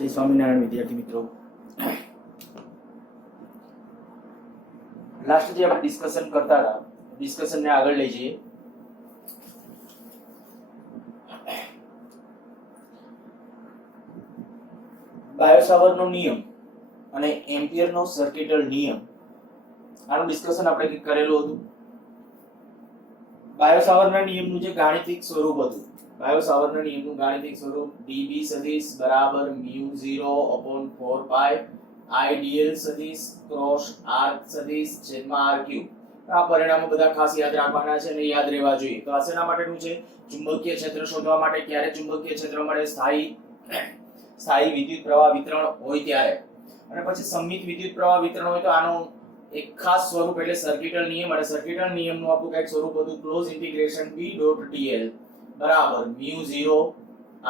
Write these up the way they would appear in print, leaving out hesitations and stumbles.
જય સ્વામિનારાયણ વિદ્યાર્થી મિત્રો, લાસ્ટ જે આપણે ડિસ્કશન કરતા હતા, ડિસ્કશન ને આગળ લઈ જઈએ. બાયોસાવરનો નિયમ અને એમ્પિયરનો સર્કિટલ નિયમ, આનું ડિસ્કશન આપણે કરેલું હતું. બાયોસાવરના નિયમનું જે ગાણિતિક સ્વરૂપ હતું, બાયોસાવરના નિયમનું ગાણિતિક સ્વરૂપ dB સદિશ બરાબર μ0/4 પાઈ આઈડીએલ સદિશ ક્રોસ r સદિશ છેદમાં r ક્યુબ. આ પરિણામો બધા ખાસ યાદ રાખવાના છે અને યાદ રહેવા જોઈએ. તો આ શેના માટેનું છે? ચુંબકીય ક્ષેત્ર શોધવા માટે. ક્યારે ચુંબકીય ક્ષેત્ર મળે? સ્થાયી વિદ્યુત પ્રવાહ વિતરણ હોય ત્યારે. અને પછી સંમિત વિદ્યુત પ્રવાહ વિતરણ હોય તો આનો એક ખાસ સ્વરૂપ એટલે સર્કિટલ નિયમ. અને સર્કિટલ નિયમનું આપણું કઈક સ્વરૂપ હતું ક્લોઝ ઇન્ટિગ્રેશન B.dl બરાબર μ0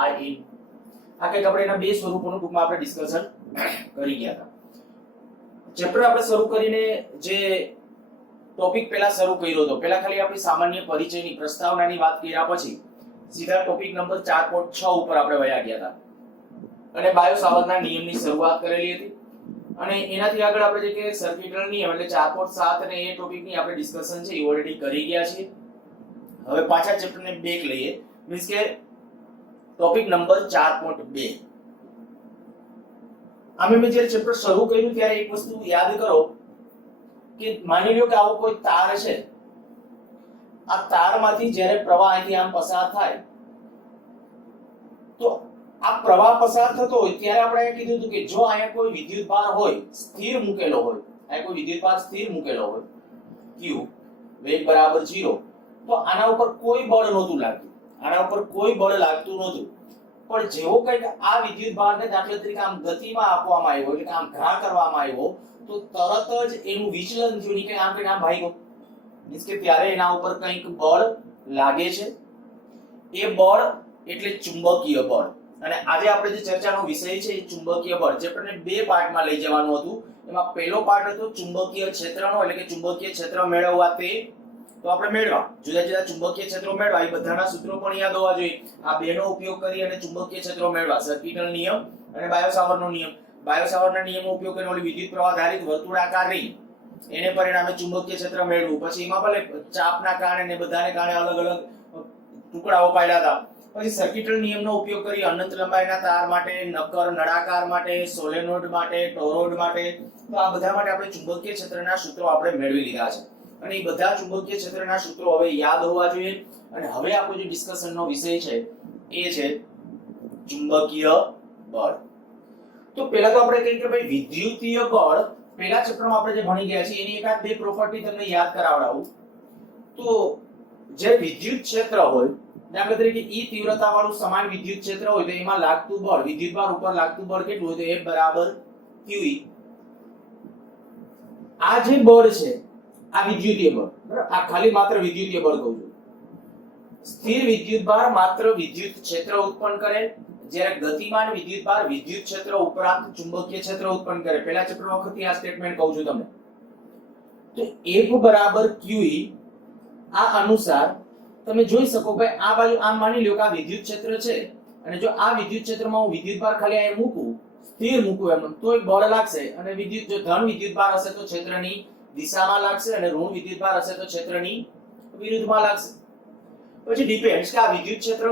I. આ કઈક આપણે એના બે સ્વરૂપોનું ટૂંકમાં આપણે ડિસ્કશન કરી ગયા હતા. ચેપ્ટર આપણે શરૂ કરીને જે ટોપિક પહેલા શરૂ કર્યો હતો, પહેલા ખાલી આપણી સામાન્ય પરિચયની પ્રસ્તાવનાની વાત કર્યા પછી સીધા ટોપિક નંબર 4.6 ઉપર આપણે વયા ગયા હતા અને બાયોસાવરના નિયમની શરૂઆત કરેલી હતી. અને એનાથી આગળ આપણે જે કે સર્કિટલ નિયમ એટલે 4.7 અને એ ટોપિકની આપણે ડિસ્કશન છે એ ઓલરેડી કરી ગયા છીએ. હવે પાછા ચેપ્ટરને બેક લઈએ, મીન્સ કે ટોપિક નંબર 4.2. આમે મેં જ્યારે ચેપ્ટર શરૂ કર્યું ત્યારે એક વસ્તુ યાદ કરો કે માની લ્યો કે આવો કોઈ તાર છે, આ તારમાંથી જ્યારે પ્રવાહ અહીંથી આમ પસાર થાય તો આ પ્રવાહ પસાર થતો હોય ત્યારે આપણે એ કીધું હતું કે જો અહીંયા કોઈ વિદ્યુત ભાર હોય, સ્થિર મૂકેલો હોય, અહીંયા કોઈ વિદ્યુત ભાર સ્થિર મૂકેલો હોય q વેગ બરાબર 0, તો આના ઉપર કોઈ બળ નહોતું લાગતું, આના ઉપર કોઈ બળ લાગતું નહોતું. પણ જેવો કંઈક આ વિદ્યુત ભારને દાખલા તરીકે આમ ગતિમાં આપવામાં આવ્યો એટલે કે આમ ઘા કરવામાં આવ્યો તો તરત જ એનું વિચલન થયું, કે આમ કે આમ ભાગ્યો, મીન્સ કે ત્યારે એના ઉપર કંઈક બળ લાગે છે. એ બળ એટલે ચુંબકીય બળ. અને આજે આપણે જે ચર્ચાનો વિષય છે એ ચુંબકીય બળ. ચેપ્ટરને બે પાર્ટમાં લઈ જવાનું હતું. એમાં પહેલો પાર્ટ હતો ચુંબકીય ક્ષેત્રનો, એટલે કે ચુંબકીય ક્ષેત્ર મેળવવા તે. તો આપણે મેળવા જુદા જુદા ચુંબકીય ક્ષેત્રો મેળવા એ બધાના સૂત્રો પણ યાદ હોવા જોઈએ. આ બેનો ઉપયોગ કરી અને ચુંબકીય ક્ષેત્રો મેળવા, સર્કિટલ નિયમ અને બાયોસાવરનો નિયમ. બાયોસાવરના નિયમનો ઉપયોગ કરીને ઓલી વિદ્યુત પ્રવાહ ધારિત વર્તુળાકાર રિંગ એને પરિણામે ચુંબકીય ક્ષેત્ર મેળવવું. પછી એમાં ભલે ચાપના કારણે ને બધાને કારણે અલગ અલગ ટુકડાઓ પાડ્યા હતા. પછી સર્કિટલ નિયમનો ઉપયોગ કરી અનંત લંબાઈના તાર માટે, નક્કર નળાકાર માટે, સોલેનોઇડ માટે, ટોરોઇડ માટે, તો આ બધા માટે આપણે ચુંબકીય ક્ષેત્રના સૂત્રો આપણે મેળવી લીધા છે. અને એ બધા ચુંબકીય ક્ષેત્રના સૂત્રો હવે યાદ હોવા જોઈએ. અને હવે આપણો જે ડિસ્કશનનો વિષય છે એ છે ચુંબકીય બળ. તો પહેલા તો આપણે કહીએ કે ભાઈ વિદ્યુતીય બળ પહેલા ચેપ્ટરમાં આપણે જે ભણી ગયા છીએ એની એકાદ બે પ્રોપર્ટી તમને યાદ કરાવડાવું. તો જે વિદ્યુત ક્ષેત્ર હોય, દાખલા તરીકે E તીવ્રતા વાળું સમાન વિદ્યુત ક્ષેત્ર હોય તો એમાં લાગતું બળ, વિદ્યુતભાર ઉપર લાગતું બળ કેટલું હોય તો F બરાબર QE. આ જે બળ છે આ વિદ્યુતીય બળ, બરાબર? આ ખાલી માત્ર વિદ્યુતીય બળ કહું છું. સ્થિર વિદ્યુતભાર માત્ર વિદ્યુત ક્ષેત્ર ઉત્પન્ન કરે, જ્યારે ગતિમાન વિદ્યુતભાર વિદ્યુત ક્ષેત્ર ઉપરાંત ચુંબકીય ક્ષેત્ર ઉત્પન્ન કરે. પહેલા ચેપ્ટર વખતે આ સ્ટેટમેન્ટ કહું છું તમને. તો F બરાબર QE આ અનુસાર તમે જોઈ શકો ભાઈ આ બાજુ આમ માની લ્યો કે આ વિદ્યુત ક્ષેત્ર છે અને જો આ વિદ્યુત ક્ષેત્રમાં હું વિદ્યુતભાર ખાલી અહીં મૂકું, સ્થિર મૂકું એમ, તો એક બળ લાગશે. અને વિદ્યુત જો ધન વિદ્યુતભાર હશે તો ક્ષેત્રની દિશામાં લાગશે અને ઋણ વિદ્યુતભાર હશે તો ક્ષેત્રની વિરુદ્ધમાં લાગશે. પછી ડિપેન્ડ્સ કે આ વિદ્યુત ક્ષેત્ર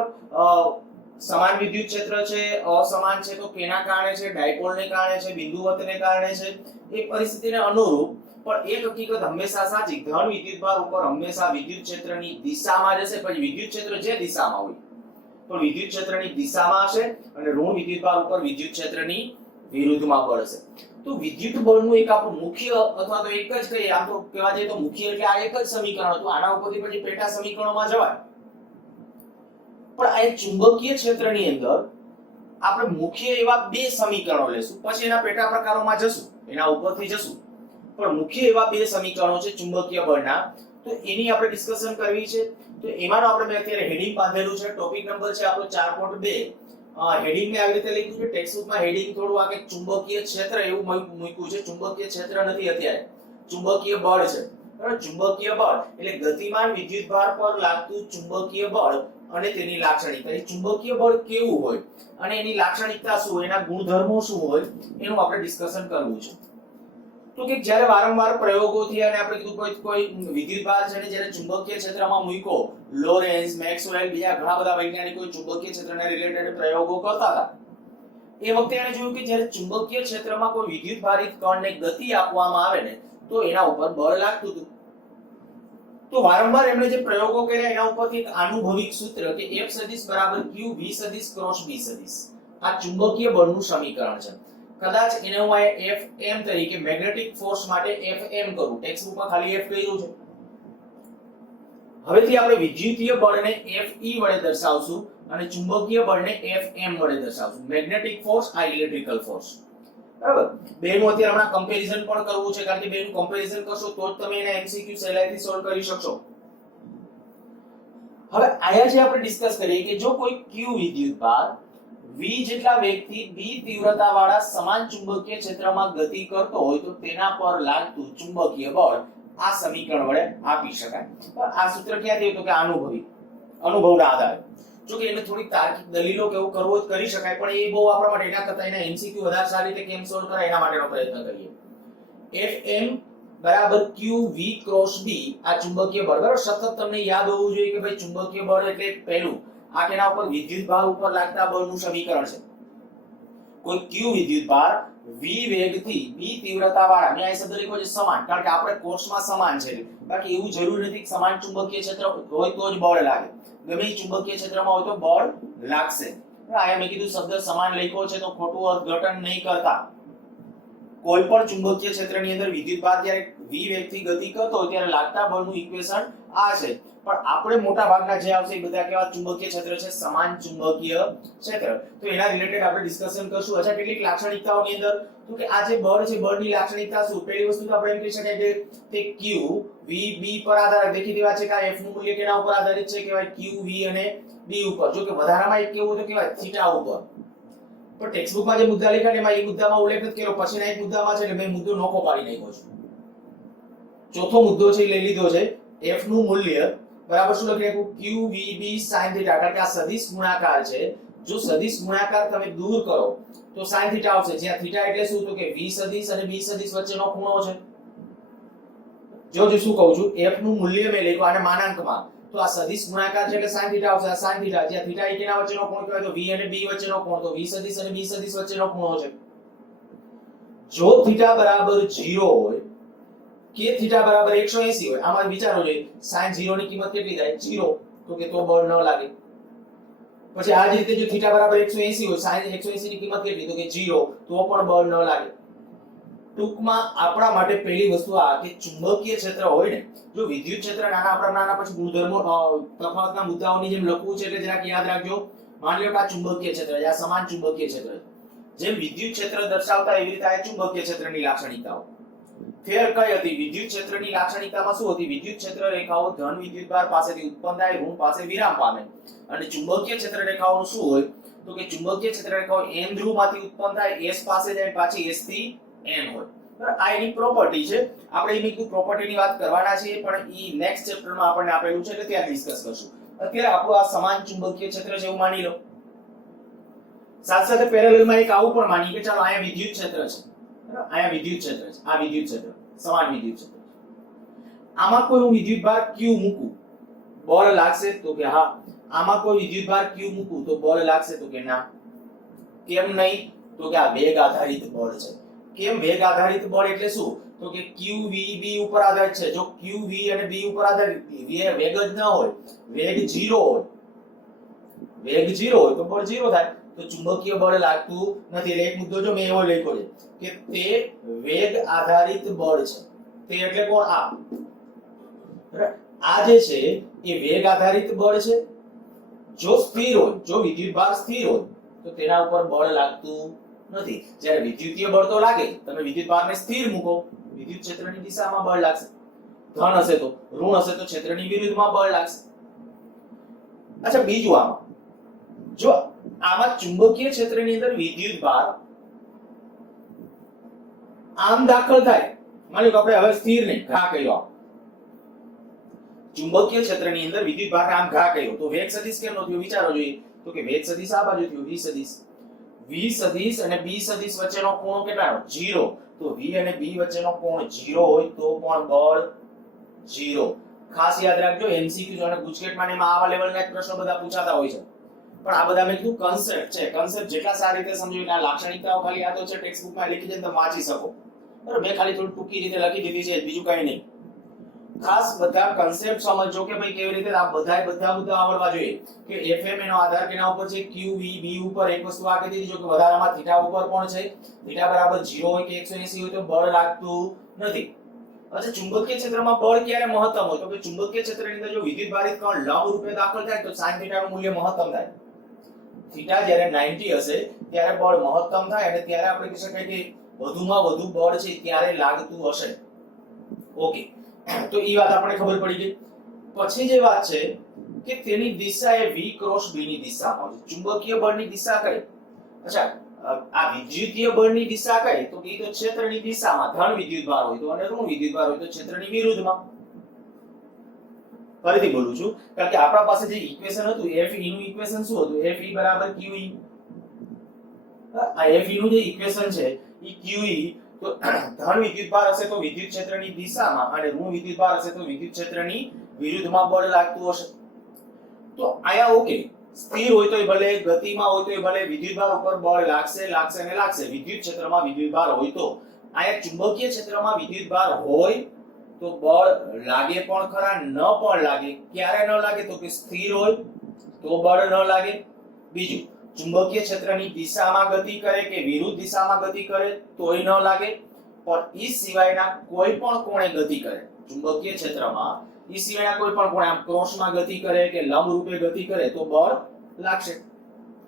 સમાન વિદ્યુત ક્ષેત્ર છે, અસમાન છે તો કેના કારણે છે? ડાયપોલને કારણે છે, બિંદુવતને કારણે છે. એ પરિસ્થિતિને અનુરૂપ પણ એક હકીકત હંમેશા સાચી, ધન વિદ્યુતભાર ઉપર હંમેશા વિદ્યુત ક્ષેત્રની દિશામાં જશે. પછી વિદ્યુત ક્ષેત્ર જે દિશામાં હોય પણ વિદ્યુત ક્ષેત્રની દિશામાં હશે અને ઋણ વિદ્યુતભાર ઉપર વિદ્યુત ક્ષેત્રની વિરુદ્ધમાં બળ હશે. તો વિદ્યુત બળનું એક આપણું મુખ્ય અથવા તો એક જ કહીએ, આમ તો કહેવા જઈએ તો મુખ્ય એટલે આ એક જ સમીકરણ હતું. આના ઉપરથી પછી પેટા સમીકરણોમાં જવાય. પણ આ ચુંબકીય ક્ષેત્રની અંદર આપણે મુખ્ય એવા બે સમીકરણો લેશું, પછી એના પેટા પ્રકારોમાં જશું, એના ઉપરથી જશું. પણ મુખ્ય એવા બે સમીકરણો છે ચુંબકીય બળના, તો એની આપણે ડિસ્કશન કરવી છે. તો એમાંનો આપણે અત્યારે હેડિંગ બાંધેલું છે. ટોપિક નંબર છે આપણો 4.2. હેડિંગ ને આવી રીતે લખ્યું છે. ટેક્સ્ટબુકમાં હેડિંગ થોડું આ ચુંબકીય ક્ષેત્ર એવું મૂક્યું છે. ચુંબકીય ક્ષેત્ર નથી અત્યારે, ચુંબકીય બળ છે. બરાબર ચુંબકીય બળ એટલે ગતિમાન વિદ્યુતભાર પર લાગતું ચુંબકીય બળ અને તેની લાક્ષણિકતા એ ચુંબકીય બળ કેવું હોય અને એની લાક્ષણિકતા શું એના ગુણધર્મો શું હોય એનું આપણે ડિસ્કશન કરવું છે તો કે જ્યારે વારંવાર પ્રયોગોથી અને આપણે કીધું કોઈ વિદ્યુતભાર છે ને જ્યારે ચુંબકીય ક્ષેત્રમાં મૂક્યો લોરેન્સ મેક્સવેલ બીજા ઘણા બધા વૈજ્ઞાનિકો ચુંબકીય ક્ષેત્રને રિલેટેડ પ્રયોગો કરતા હતા એ વખતે એને જોયું કે જ્યારે ચુંબકીય ક્ષેત્રમાં કોઈ વિદ્યુતભારિત કણને ગતિ આપવામાં આવે ને તો એના ઉપર બળ લાગતું હતું તો વારંવાર એમણે જે પ્રયોગો કર્યા એના ઉપરથી એક આનુભવિક સૂત્ર કે F સદિશ બરાબર Q V સદિશ ક્રોસ B સદિશ આ ચુંબકીય બળનું સમીકરણ છે કદાચ એને હું આ Fm તરીકે મેગ્નેટિક ફોર્સ માટે Fm કરું ટેક્સ્ટ બુકમાં ખાલી F કહ્યું છે હવેથી આપણે વિદ્યુતીય બળને Fe વડે દર્શાવશું અને ચુંબકીય બળને Fm વડે દર્શાવશું મેગ્નેટિક ફોર્સ આ ઇલેક્ટ્રિકલ ફોર્સ બરાબર બેનું અત્યારે હમણાં કમ્પેરિઝન પણ કરવું છે કારણ કે બેનું કમ્પેરિઝન કરશો તો જ તમે એના MCQ સહેલાઈથી સોલ્વ કરી શકશો હવે આયા જે આપણે ડિસ્કસ કરીએ કે જો કોઈ Q વિદ્યુતભાર V જેટલા વેગથી B તીવ્રતા વાળા સમાન ચુંબકીય ક્ષેત્રમાં ગતિ કરતો હોય તો તેના પર લાગતું ચુંબકીય બળ આ સમીકરણ વડે આપી શકાય પણ આ સૂત્ર ક્યાંથી તો કે અનુભવના આધારે જો કે એને થોડી તાર્કિક દલીલો કે એવું કરવો કરી શકાય પણ એ બહુ આપણા માટે એના કરતા એના MCQ વધારે સારી રીતે કેમ સોલ્વ કરાય એના માટેનો પ્રયત્ન કરીએ Fm બરાબર Q V ક્રોસ B આ ચુંબકીય બળ બરાબર સતત તમને યાદ હોવું જોઈએ કે ભાઈ ચુંબકીય બળ એટલે પહેલું આ તેના ઉપર વિદ્યુતભાર ઉપર લાગતા બળનું સમીકરણ છે કોઈ Q વિદ્યુતભાર V વેગથી B તીવ્રતા વાળા મેં આ શબ્દ લખ્યો છે સમાન કારણ કે આપણે કોર્સમાં સમાન છે બાકી એવું જરૂરી નથી કે સમાન ચુંબકીય ક્ષેત્ર હોય તો જ બળ લાગે ગમે ચુંબકીય ક્ષેત્રમાં હોય તો બળ લાગશે આયા મેં કીધું શબ્દ સમાન લખ્યો છે તો ખોટું અર્થઘટન નહીં કરતા કોઈ પણ ચુંબકીય ક્ષેત્રની અંદર વિદ્યુતભાર જ્યારે V વેગથી ગતિ કરતો હોય ત્યારે લાગતા બળનું ઇક્વેશન આ છે પણ આપણે મોટા ભાગના જે આવશે એ બધા કેવા ચુંબકીય ક્ષેત્ર છે સમાન ચુંબકીય ક્ષેત્ર તો એના રિલેટેડ આપણે ડિસ્કશન કરશું અચ્છા કેટલીક લાક્ષણિકતાઓની અંદર તો કે આ જે બળ છે બળની લાક્ષણિકતા શું પહેલી વસ્તુ તો આપણે એમ કહી શકાય કે તે Q V B પર આધારિત દેખીતી વાત છે કે આ F નું મૂલ્ય કેના ઉપર આધારિત છે કહેવાય Q V અને B ઉપર જો કે વધારામાં એક કેવું તો કહેવાય થીટા ઉપર પણ ટેક્સ્ટ બુકમાં જે મુદ્દા લખ્યા છે એમાં એ મુદ્દામાં ઉલ્લેખ નથી કર્યો પછીના એક મુદ્દામાં છે એટલે મેં મુદ્દો નોખો પાડી નાખ્યો છે ચોથો મુદ્દો છે એ લઈ લીધો છે F નું મૂલ્ય બરાબર શું લખી નાખ્યું Q V B sin θ કારણ કે આ સદિશ ગુણાકાર છે જો સદિશ ગુણાકાર તમે દૂર કરો તો sin θ આવશે જ્યાં θ એટલે શું તો કે V સદિશ અને B સદિશ વચ્ચેનો ખૂણો છે જો શું કહું છું F નું મૂલ્ય મેં લખ્યું આને માનાંકમાં તો આ સદિશ ગુણાકાર છે એટલે sin θ આવશે આ sin θ જ્યાં θ એ કેના વચ્ચેનો ખૂણો કહેવાય તો V અને B વચ્ચેનો ખૂણો તો V સદિશ અને B સદિશ વચ્ચેનો ખૂણો છે જો θ બરાબર 0 હોય કે θ બરાબર 180 હોય આમાં વિચારો જોઈએ sin 0 ની કિંમત કેટલી થાય 0 તો કે તો બળ ન લાગે પછી આ જ રીતે જો θ બરાબર 180 હોય sin 180 ની કિંમત કેટલી તો કે 0 તો પણ બળ ન લાગે ટૂંકમાં આપણા માટે પહેલી વસ્તુ આ કે ચુંબકીય ક્ષેત્ર હોય ને જો વિદ્યુત ક્ષેત્ર નાના પછી ગુણધર્મો તફાવતના મુદ્દાઓની જેમ લખવું છે એટલે જરાક યાદ રાખજો માની લો કે આ ચુંબકીય ક્ષેત્ર છે આ સમાન ચુંબકીય ક્ષેત્ર છે જેમ વિદ્યુત ક્ષેત્ર દર્શાવતા એવી રીતે આ ચુંબકીય ક્ષેત્રની લાક્ષણિકતાઓ ફેર કઈ હતી વિદ્યુત ક્ષેત્રની લાક્ષણિકતામાં શું હતી વિદ્યુત ક્ષેત્ર રેખાઓ ધન વિદ્યુતભાર પાસેથી ઉત્પન્ન થાય ઋણ પાસે વિરામ પામે અને ચુંબકીય ક્ષેત્ર રેખાઓનું શું હોય તો કે ચુંબકીય ક્ષેત્ર રેખાઓ n ધ્રુવમાંથી ઉત્પન્ન થાય s પાસે જાય પાછી s થી n હોય બરાબર આ એની પ્રોપર્ટી છે આપણે એની કોઈ પ્રોપર્ટીની વાત કરવાના છીએ પણ ઈ નેક્સ્ટ ચેપ્ટરમાં આપણને આપેલું છે એટલે ત્યાં ડિસ્કસ કરશું અત્યારે આપણું આ સમાન ચુંબકીય ક્ષેત્ર છે એવું માની લો સાથે સાથે પેરેલલમાં એક આવું પણ માની કે ચાલો અહીંયા વિદ્યુત ક્ષેત્ર છે બરાબર અહીંયા વિદ્યુત ક્ષેત્ર છે આ વિદ્યુત ક્ષેત્ર સમાન વિદ્યુત ક્ષેત્ર આમાં કોઈ હું વિદ્યુતભાર Q મૂકું બળ લાગશે તો કે હા આમાં કોઈ વિદ્યુતભાર Q મૂકું તો બળ લાગશે તો કે ના કેમ નહીં તો કે આ વેગ આધારિત બળ છે કેમ વેગ આધારિત બળ એટલે શું તો કે Q V B ઉપર આધારિત છે જો Q V અને B ઉપર આધારિત વેગ જ ન હોય વેગ 0 હોય વેગ 0 હોય તો બળ 0 થાય તો ચુંબકીય બળ લાગતું નથી એટલે એક મુદ્દો જો મેં એવો લખ્યો છે કે તે વેગ આધારિત બળ છે તે એટલે કોણ આ જે છે એ વેગ આધારિત બળ છે જો સ્થિર હોય જો વિદ્યુતભાર સ્થિર હોય તો તેના ઉપર બળ લાગતું નથી જ્યારે વિદ્યુતીય બળ તો લાગે તમે વિદ્યુતભારને સ્થિર મૂકો વિદ્યુત ક્ષેત્રની દિશામાં બળ લાગશે ધન હશે તો ઋણ હશે તો ક્ષેત્રની વિરુદ્ધમાં બળ લાગશે અચ્છા બીજું આમાં જો આમાં ચુંબકીય ક્ષેત્રની અંદર વિદ્યુતભાર આમ દાખલ થાય માની લો આપણે હવે સ્થિર નહીં ઘા કર્યો ચુંબકીય ક્ષેત્રની અંદર વિદ્યુતભારને આમ ઘા કર્યો તો વેગ સદિશ કેમનો થયો વિચારો જોઈએ તો કે વેગ સદિશ આ બાજુ થયો v સદિશ અને b સદિશ વચ્ચેનો ખૂણો કેટલાનો 0 તો v અને b વચ્ચેનો કોણ 0 હોય તો પણ બળ 0 ખાસ યાદ રાખજો MCQ અને ગુજકેટમાં ને એમાં આવા લેવલના પ્રશ્નો બધા પૂછાતા હોય છે પણ આ બધા મેં કીધું કન્સેપ્ટ છે કન્સેપ્ટ જેટલા સારી રીતે સમજો એટલે આ લાક્ષણિકતાઓ ખાલી યાદ છે ટેક્સ્ટ બુકમાં લખી દે તો વાંચી શકો બરાબર મેં ખાલી થોડું ટૂંકી રીતે લખી દીધી છે બીજું કંઈ નહીં ખાસ બધા કન્સેપ્ટ સમજો કે ભાઈ કેવી રીતે આ બધા મુદ્દા આવડવા જોઈએ કે FM નો આધાર કેના ઉપર છે QV B ઉપર એક વસ્તુ આ કહી દીધી જો કે વધારામાં થીટા ઉપર કોણ છે થીટા બરાબર 0 હોય કે 180 હોય તો બળ લાગતું નથી अच्छा चुंबकीय क्षेत्રમાં બળ ક્યારે મહત્તમ હોય તો કે ચુંબકીય ક્ષેત્રની અંદર જો વિદ્યુતભારિત કણ લંબ રૂપે દાખલ થાય તો sin θ નું મૂલ્ય મહત્તમ થાય થીટા જ્યારે 90 હશે ત્યારે બળ મહત્તમ થાય અને ત્યારે આપણે કહી શકાય કે વધુમાં વધુ બળ છે ત્યારે લાગતું હશે ઓકે તો ઈ વાત આપણે ખબર પડી ગઈ પછી જે વાત છે કે તેની દિશા એ v ક્રોસ b ની દિશામાં છે ચુંબકીય બળની દિશા કઈ અચ્છા આ વિદ્યુતીય બળની દિશા કઈ તો કે તો ક્ષેત્રની દિશામાં ધન વિદ્યુતભાર હોય તો અને ઋણ વિદ્યુતભાર હોય તો ક્ષેત્રની વિરુદ્ધમાં ફરીથી બોલું છું કારણ કે આપણા પાસે જે ઇક્વેશન હતું Fe નું ઇક્વેશન શું હતું Fe બરાબર QE આ Fe નું જે ઇક્વેશન છે ઈ QE તો ધન વિદ્યુતભાર હશે તો વિદ્યુત ક્ષેત્રની દિશામાં અને ઋણ વિદ્યુતભાર હશે તો વિદ્યુત ક્ષેત્રની વિરુદ્ધમાં બળ લાગતું હશે તો આયા ઓકે સ્થિર હોય તોય ભલે ગતિમાં હોય તોય ભલે વિદ્યુતભાર ઉપર બળ લાગશે અને લાગશે વિદ્યુત ક્ષેત્રમાં વિદ્યુતભાર હોય તો આયા ચુંબકીય ક્ષેત્રમાં વિદ્યુતભાર હોય તો બળ લાગે પણ ખરા ન પણ લાગે ક્યારે ન લાગે તો કે સ્થિર હોય તો બળ ન લાગે બીજું ચુંબકીય ક્ષેત્રની દિશામાં ગતિ કરે કે વિરુદ્ધ દિશામાં ગતિ કરે તોય ન લાગે પણ ઈ સિવાયના કોઈ પણ કોણે ગતિ કરે ચુંબકીય ક્ષેત્રમાં ઈ સિવાયના કોઈ પણ કોણે આમ ક્રોસમાં ગતિ કરે કે લંબ રૂપે ગતિ કરે તો બળ લાગશે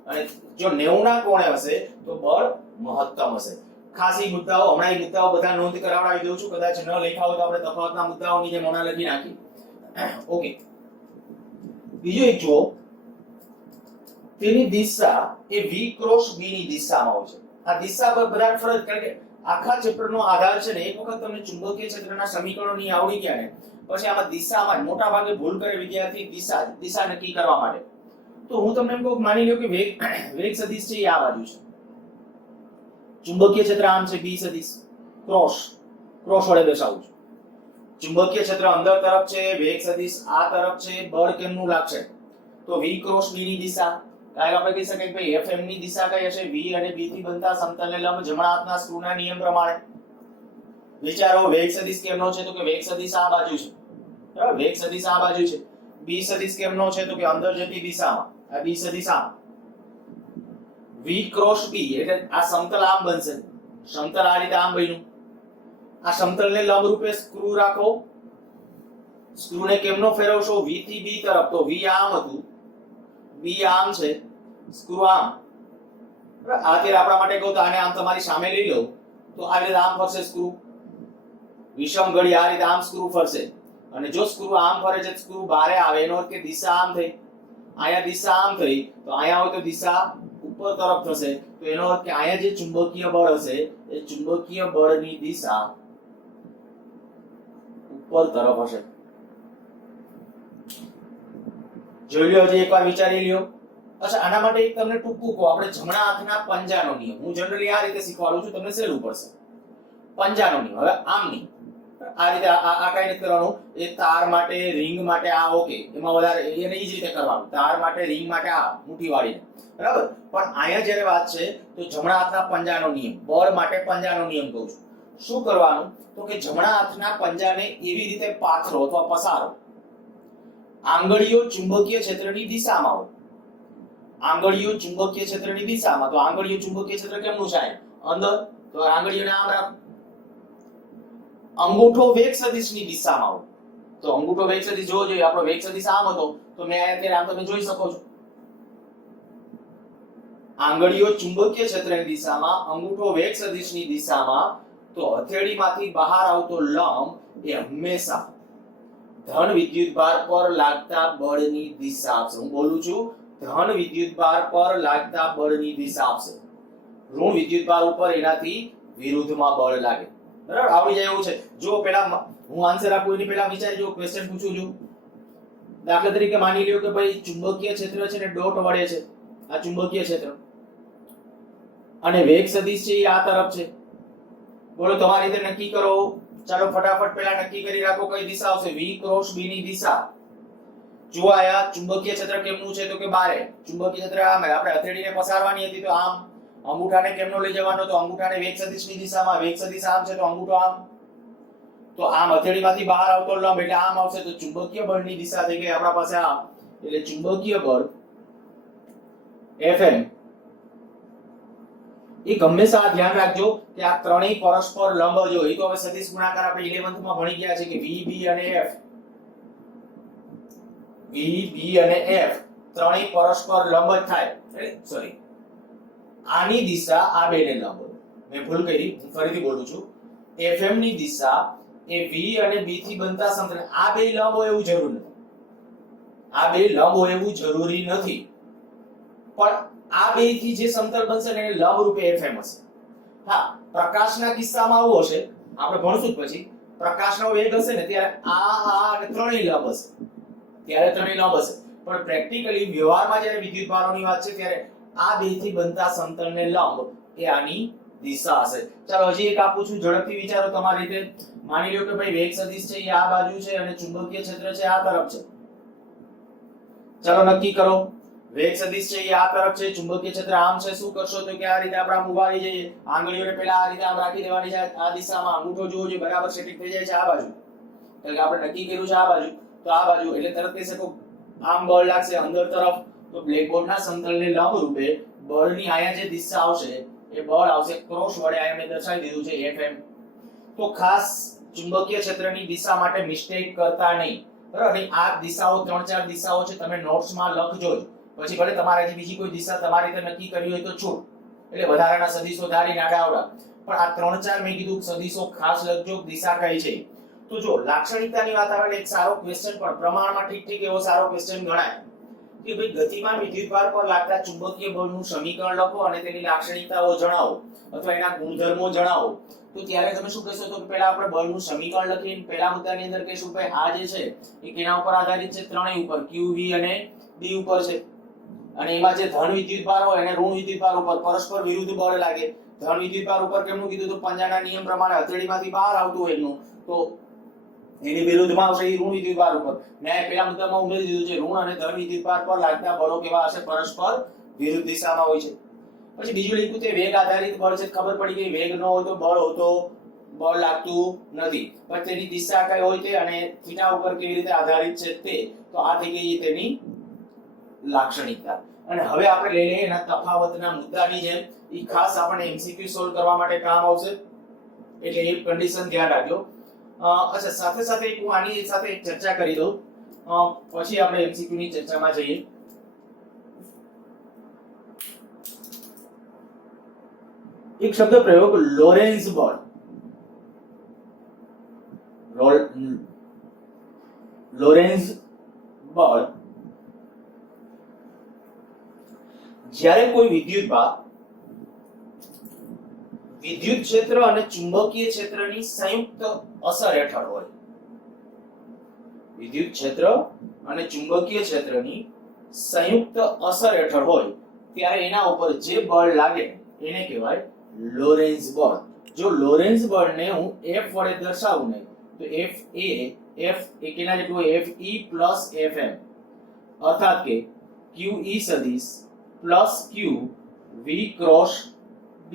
અને જો 90 ના કોણે હશે તો બળ મહત્તમ હશે ખાસ ઈ મુદ્દાઓ હમણાં ઈ મુદ્દાઓ બધા નોંધ કરાવડાવી દઉં છું કદાચ ન લખ્યા હોય તો આપણે તફાવતના મુદ્દાઓની જેમ હમણાં લખી નાખી ઓકે બીજો એક જુઓ તેની દિશા એ v ક્રોસ b ની દિશામાં હોય છે આ દિશા પર બધા ફરજ કારણ કે આખા ચેપ્ટરનો આધાર છે ને એક વખત તમને ચુંબકીય ક્ષેત્રના સમીકરણોની આવડી ગયા ને પછી આમાં દિશામાં મોટા ભાગે ભૂલ કરે વિદ્યાર્થી દિશા નક્કી કરવા માટે તો હું તમને એમ કહું માની લ્યો કે વેગ સદિશ છે એ આ બાજુ છે ચુંબકીય ક્ષેત્ર આમ છે b સદિશ ક્રોસ વડે દર્શાવું છું ચુંબકીય ક્ષેત્ર અંદર તરફ છે વેગ સદિશ આ તરફ છે બળ કેમનું લાગશે તો v ક્રોસ b ની દિશા કારણ આપણે કહી શકીએ કે ભાઈ fm ની દિશા કઈ હશે v અને b થી બનતા સમતલને લંબ જમણા હાથના સ્ક્રૂના નિયમ પ્રમાણે વિચારો વેગ સદિશ કેમનો છે તો કે વેગ સદિશ આ બાજુ છે બરાબર વેગ સદિશ આ બાજુ છે b સદિશ કેમનો છે તો કે અંદર જતી દિશામાં આ b સદિશ આ v ક્રોસ b એટલે આ સમતલ આમ બનશે સમતલ આ રીતે આમ બન્યું આ સમતલને લંબ રૂપે સ્ક્રૂ રાખો સ્ક્રૂને કેમનો ફેરવશો v થી b તરફ તો v આમ હતું b આમ છે સ્ક્રૂ આમ બરાબર આ અત્યારે આપણા માટે કહું તો આને આમ તમારી સામે લઈ લો તો આ રીતે આમ ફરશે સ્ક્રૂ વિષમ ઘડી આ રીતે આમ સ્ક્રૂ ફરશે અને જો સ્ક્રૂ આમ ફરે છે સ્ક્રૂ બારે આવે એનો અર્થ કે દિશા આમ થઈ આયા દિશા આમ થઈ તો આયા હોય તો દિશા ઉપર તરફ થશે તો એનો અર્થ કે આયા જે ચુંબકીય બળ હશે એ ચુંબકીય બળની દિશા ઉપર તરફ હશે જોઈ લો હજી એકવાર વિચારી લ્યો અચ્છા આના માટે એક તમને ટૂંકું કહો આપણે જમણા હાથના પંજાનો નિયમ હું જનરલી આ રીતે શીખવાડું છું તમને સહેલું પડશે પંજાનો નિયમ હવે આમ નહીં આ રીતે આ કઈ નથી કરવાનું એ તાર માટે રિંગ માટે આ ઓકે એમાં વધારે એને ઈ જ રીતે કરવાનું તાર માટે રિંગ માટે આ મુઠ્ઠી વાળીને બરાબર પણ અહીંયા જ્યારે વાત છે તો જમણા હાથના પંજાનો નિયમ બળ માટે પંજાનો નિયમ કહું છું શું કરવાનું તો કે જમણા હાથના પંજાને એવી રીતે પાથરો અથવા પસારો આંગળીઓ ચુંબકીય ક્ષેત્રની દિશામાં હોય આંગળીઓ ચુંબકીય ક્ષેત્રની દિશામાં તો આંગળીઓ ચુંબકીય ક્ષેત્ર કેમનું છે અંદર તો આંગળીઓને આમ રાખો અંગૂઠો વેગ સદિશની દિશામાં હોય તો અંગૂઠો વેગ સદિશ જોવો જોઈએ આપણો વેગ સદિશ આમ હતો તો મેં અત્યારે આમ તમે જોઈ શકો છો આંગળીઓ ચુંબકીય ક્ષેત્રની દિશામાં અંગૂઠો વેગ સદિશની દિશામાં તો હથેળીમાંથી બહાર આવતો લંબ એ હંમેશા ધન વિદ્યુતભાર પર લાગતા બળની દિશા આપશે હું બોલું છું ધન વિદ્યુતભાર પર લાગતા બળની દિશા આપશે ઋણ વિદ્યુતભાર ઉપર એનાથી વિરુદ્ધમાં બળ લાગે બરાબર આવડી જાય એવું છે જો પેલા હું આન્સર આપું એની પહેલા વિચારી જો ક્વેશ્ચન પૂછું છું દાખલા તરીકે માની લ્યો કે ભાઈ ચુંબકીય ક્ષેત્ર છે ને ડોટ વડે છે, આ ચુંબકીય ક્ષેત્ર, અને વેગ સદિશ છે એ આ તરફ છે. બોલો તમારી રીતે નક્કી કરો. ચાલો ફટાફટ પહેલા નક્કી કરી રાખો કઈ દિશા આવશે. v ક્રોસ b ની દિશા. જો આયા ચુંબકીય ક્ષેત્ર કેમનું છે તો કે બારે. ચુંબકીય ક્ષેત્ર આમ આપણે હથેળીને પસારવાની હતી તો આમ, અંગૂઠાને કેમનો લઈ જવાનો તો અંગૂઠાને વેગ સદિશની દિશામાં. વેગ સદિશ આમ છે તો અંગૂઠો આમ, તો આમ હથેળીમાંથી બહાર આવતો લંબ એટલે આમ આવશે. તો ચુંબકીય બળની દિશા થઈ ગઈ આપણા પાસે આમ. એટલે ચુંબકીય બળ Fm એ હંમેશા ધ્યાન રાખજો કે આ ત્રણેય પરસ્પર લંબ જો એ તો હવે સદિશ ગુણાકાર આપણે 11th માં ભણી ગયા છે કે v b અને f, v b અને f ત્રણેય પરસ્પર લંબ જ થાય. સોરી, આની દિશા આ બેને લંબ. મેં ભૂલ કરી, હું ફરીથી બોલું છું. Fm ની દિશા એ v અને b થી બનતા સમતલ. આ બે લંબ હોય એવું જરૂર નથી, આ બે લંબ હોય એવું જરૂરી નથી, પણ આ બે થી જે સમતલ બનશે ને એને લંબ રૂપે Fm હશે. હા, પ્રકાશના કિસ્સામાં આવું હશે, આપણે ભણશું પછી. પ્રકાશનો વેગ હશે ને ત્યારે આ ત્રણેય લંબ હશે, ત્યારે ત્રણેય લંબ હશે. પણ પ્રેક્ટિકલી વ્યવહારમાં જ્યારે વિદ્યુત ભારોની વાત છે ત્યારે આ બે થી બનતા સમતલને લંબ એ આની દિશા હશે. ચાલો હજી એક આપું છું, ઝડપથી વિચારો તમારી રીતે. માની લો કે ભાઈ વેગ સદિશ છે એ આ બાજુ છે અને ચુંબકીય ક્ષેત્ર છે આ તરફ છે. ચાલો નક્કી કરો. વેગ સદિશ છે એ આ તરફ છે, ચુંબકીય ક્ષેત્ર આમ છે. શું કરશો તો કે આ રીતે આપણે આમ ઉભા રહી જઈએ, આંગળીઓને પહેલા આ રીતે આમ રાખી દેવાની છે આ દિશામાં. અંગૂઠો જોવો જોઈએ બરાબર સેટિંગ થઈ જાય છે આ બાજુ, એટલે કે આપણે નક્કી કર્યું છે આ બાજુ, તો આ બાજુ એટલે તરત કહી શકો આમ બળ લાગશે અંદર તરફ. તો બ્લેકબોર્ડના સમતલને લંબ રૂપે બળની આયા જે દિશા આવશે એ બળ આવશે ક્રોસ વડે. આ મેં દર્શાવી દીધું છે Fm. તો ખાસ ચુંબકીય ક્ષેત્રની દિશા માટે મિસ્ટેક કરતા નહીં, બરાબર? આ દિશાઓ 3-4 દિશાઓ છે, તમે નોટ્સમાં લખજો જ. પછી ભલે તમારાથી બીજી કોઈ દિશા તમારી રીતે નક્કી કરવી હોય તો છૂટ, એટલે વધારાના સદિશો ધારીને આડાઅવળા. પણ આ 3-4 મેં કીધું સદિશો ખાસ લખજો, દિશા કઈ છે. તો જો લાક્ષણિકતાની વાત આવે એક સારો ક્વેશ્ચન, પણ પ્રમાણમાં ઠીક ઠીક એવો સારો ક્વેશ્ચન ગણાય કે ભાઈ ગતિમાન વિદ્યુતભાર પર લાગતા ચુંબકીય બળનું સમીકરણ લખો અને તેની લાક્ષણિકતાઓ જણાવો અથવા એના ગુણધર્મો જણાવો. તો ત્યારે તમે શું કહેશો તો પહેલા આપણે બળનું સમીકરણ લખીને પહેલા મુદ્દાની અંદર કહેશું ભાઈ આ જે છે એ કેના ઉપર આધારિત છે? ત્રણેય ઉપર, q v અને b ઉપર છે. અને એમાં જે ધન વિદ્યુતભાર હોય એને ઋણ વિદ્યુતભાર ઉપર પરસ્પર વિરુદ્ધ બળ લાગે. ધન વિદ્યુતભાર ઉપર કેમનું કીધું તો પંજાના નિયમ પ્રમાણે હથેળીમાંથી બહાર આવતું હોય એનું, તો એની વિરુદ્ધમાં આવશે એ ઋણ વિદ્યુતભાર ઉપર. મેં પહેલા મુદ્દામાં ઉમેરી દીધું છે ઋણ અને ધન વિદ્યુતભાર પર લાગતા બળો કેવા હશે? પરસ્પર વિરુદ્ધ દિશામાં હોય છે. પછી બીજું લખ્યું તે વેગ આધારિત બળ છે. ખબર પડી ગઈ વેગ ન હોય તો બળ લાગતું નથી. પણ તેની દિશા કઈ હોય તે અને થીટા ઉપર કેવી રીતે આધારિત છે તે. તો આ થઈ ગઈ તેની લાક્ષણિકતા. અને હવે આપણે લઈ લઈએ એના તફાવતના મુદ્દાની જેમ. એ ખાસ આપણે MCQ સોલ્વ કરવા માટે કામ આવશે, એટલે એ કન્ડિશન ધ્યાન રાખજો. અચ્છા, સાથે સાથે હું આની સાથે એક ચર્ચા કરી દઉં, પછી આપણે MCQ ની ચર્ચામાં જઈએ. એક શબ્દ પ્રયોગ લોરેન્ઝ બળ. લોરેન્ઝ બળ જ્યારે કોઈ વિદ્યુત ક્ષેત્ર અને ચુંબકીય ક્ષેત્રની સંયુક્ત અસર હેઠળ હોય, વિદ્યુત ક્ષેત્ર અને ચુંબકીય ક્ષેત્રની સંયુક્ત અસર હેઠળ હોય ત્યારે એના ઉપર જે બળ લાગે એને કહેવાય લોરેન્ઝ બળ. જો લોરેન્ઝ બળને હું F વડે દર્શાવું ને તો F એ કેના જેટલું હોય? Fe plus Fm, અર્થાત કે QE સદિશ plus Q V cross B,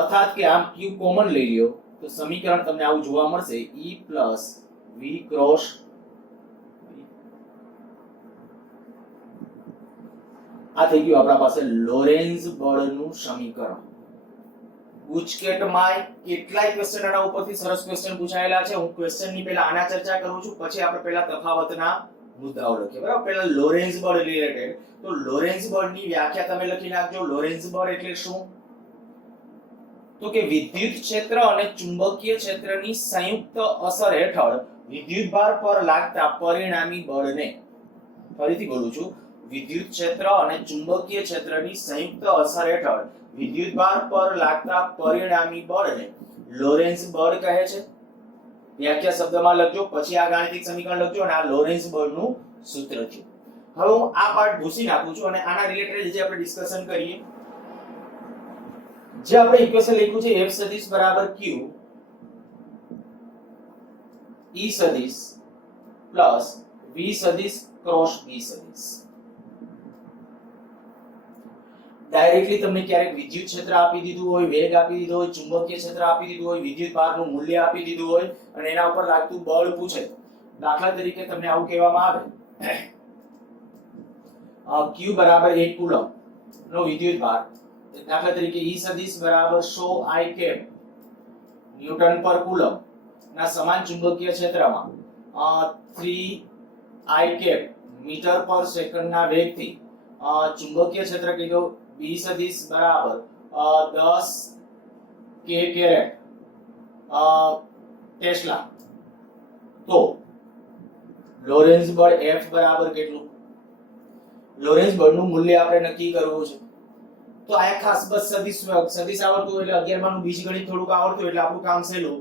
અર્થાત કે આમ Q કોમન લઈ લ્યો તો સમીકરણ તમને આવું જોવા મળશે E plus V cross B. આ થઈ ગયું આપણા પાસે લોરેન્ઝ બળનું સમીકરણ. ગુજકેટમાં કેટલાય ક્વેશ્ચન આના ઉપરથી સરસ ક્વેશ્ચન પૂછાયેલા છે. હું ક્વેશ્ચનની પહેલા આના ચર્ચા કરું છું, પછી આપણે પહેલા તફાવતના મુદ્દાઓ લખીએ, બરાબર? પહેલા લોરેન્ઝ બળ રિલેટેડ. તો લોરેન્ઝ બળની વ્યાખ્યા તમે લખી નાખજો. લોરેન્ઝ બળ એટલે શું? તો કે વિદ્યુત ક્ષેત્ર અને ચુંબકીય ક્ષેત્રની સંયુક્ત અસર હેઠળ વિદ્યુતભાર પર લાગતા પરિણામી બળને, ફરીથી બોલું છું, વિદ્યુત ક્ષેત્ર અને ચુંબકીય ક્ષેત્રની સંયુક્ત અસર હેઠળ વિદ્યુતભાર પર લાગતા પરિણામી બળને લોરેન્ઝ બળ કહે છે. વ્યાખ્યા શબ્દમાં લખજો, પછી આ ગાણિતિક સમીકરણ લખજો અને આ લોરેન્ઝ બળનું સૂત્ર થયું. હવે હું આ પાર્ટ ભૂસી નાખું છું અને આના રિલેટેડ જે આપણે ડિસ્કશન કરીએ. જે આપણે ઇક્વેશન લખ્યું છે f સદિશ બરાબર q e સદિશ પ્લસ v સદિશ ક્રોસ b સદિશ. ડાયરેક્ટલી તમને ક્યારેક વિદ્યુત ક્ષેત્ર આપી દીધું હોય, વેગ આપી દીધો હોય, ચુંબકીય ક્ષેત્ર આપી દીધું હોય, વિદ્યુત ભારનું મૂલ્ય આપી દીધું હોય અને એના ઉપર લાગતું બળ પૂછે. દાખલા તરીકે તમને આવું કહેવામાં આવે q બરાબર 1 કુલમ નો વિદ્યુત ભાર, દાખલા તરીકે E સદિશ બરાબર 100 I કેપ ન્યૂટન પર કુલમ ના સમાન ચુંબકીય ક્ષેત્રમાં 3 I કેપ મીટર પર સેકન્ડ ના વેગથી ચુંબકીય ક્ષેત્ર કીધો B સદિશ બરાબર 10 k કેરેટ ટેસ્લા. તો લોરેન્ઝ બળ F બરાબર કેટલું? લોરેન્ઝ બળનું મૂલ્ય આપણે નક્કી કરવું છે. તો આ ખાસ બસ સદિશ આવડતું એટલે 11 માનું બીજગણિત થોડુંક આવડતું એટલે આપણું કામ સહેલું.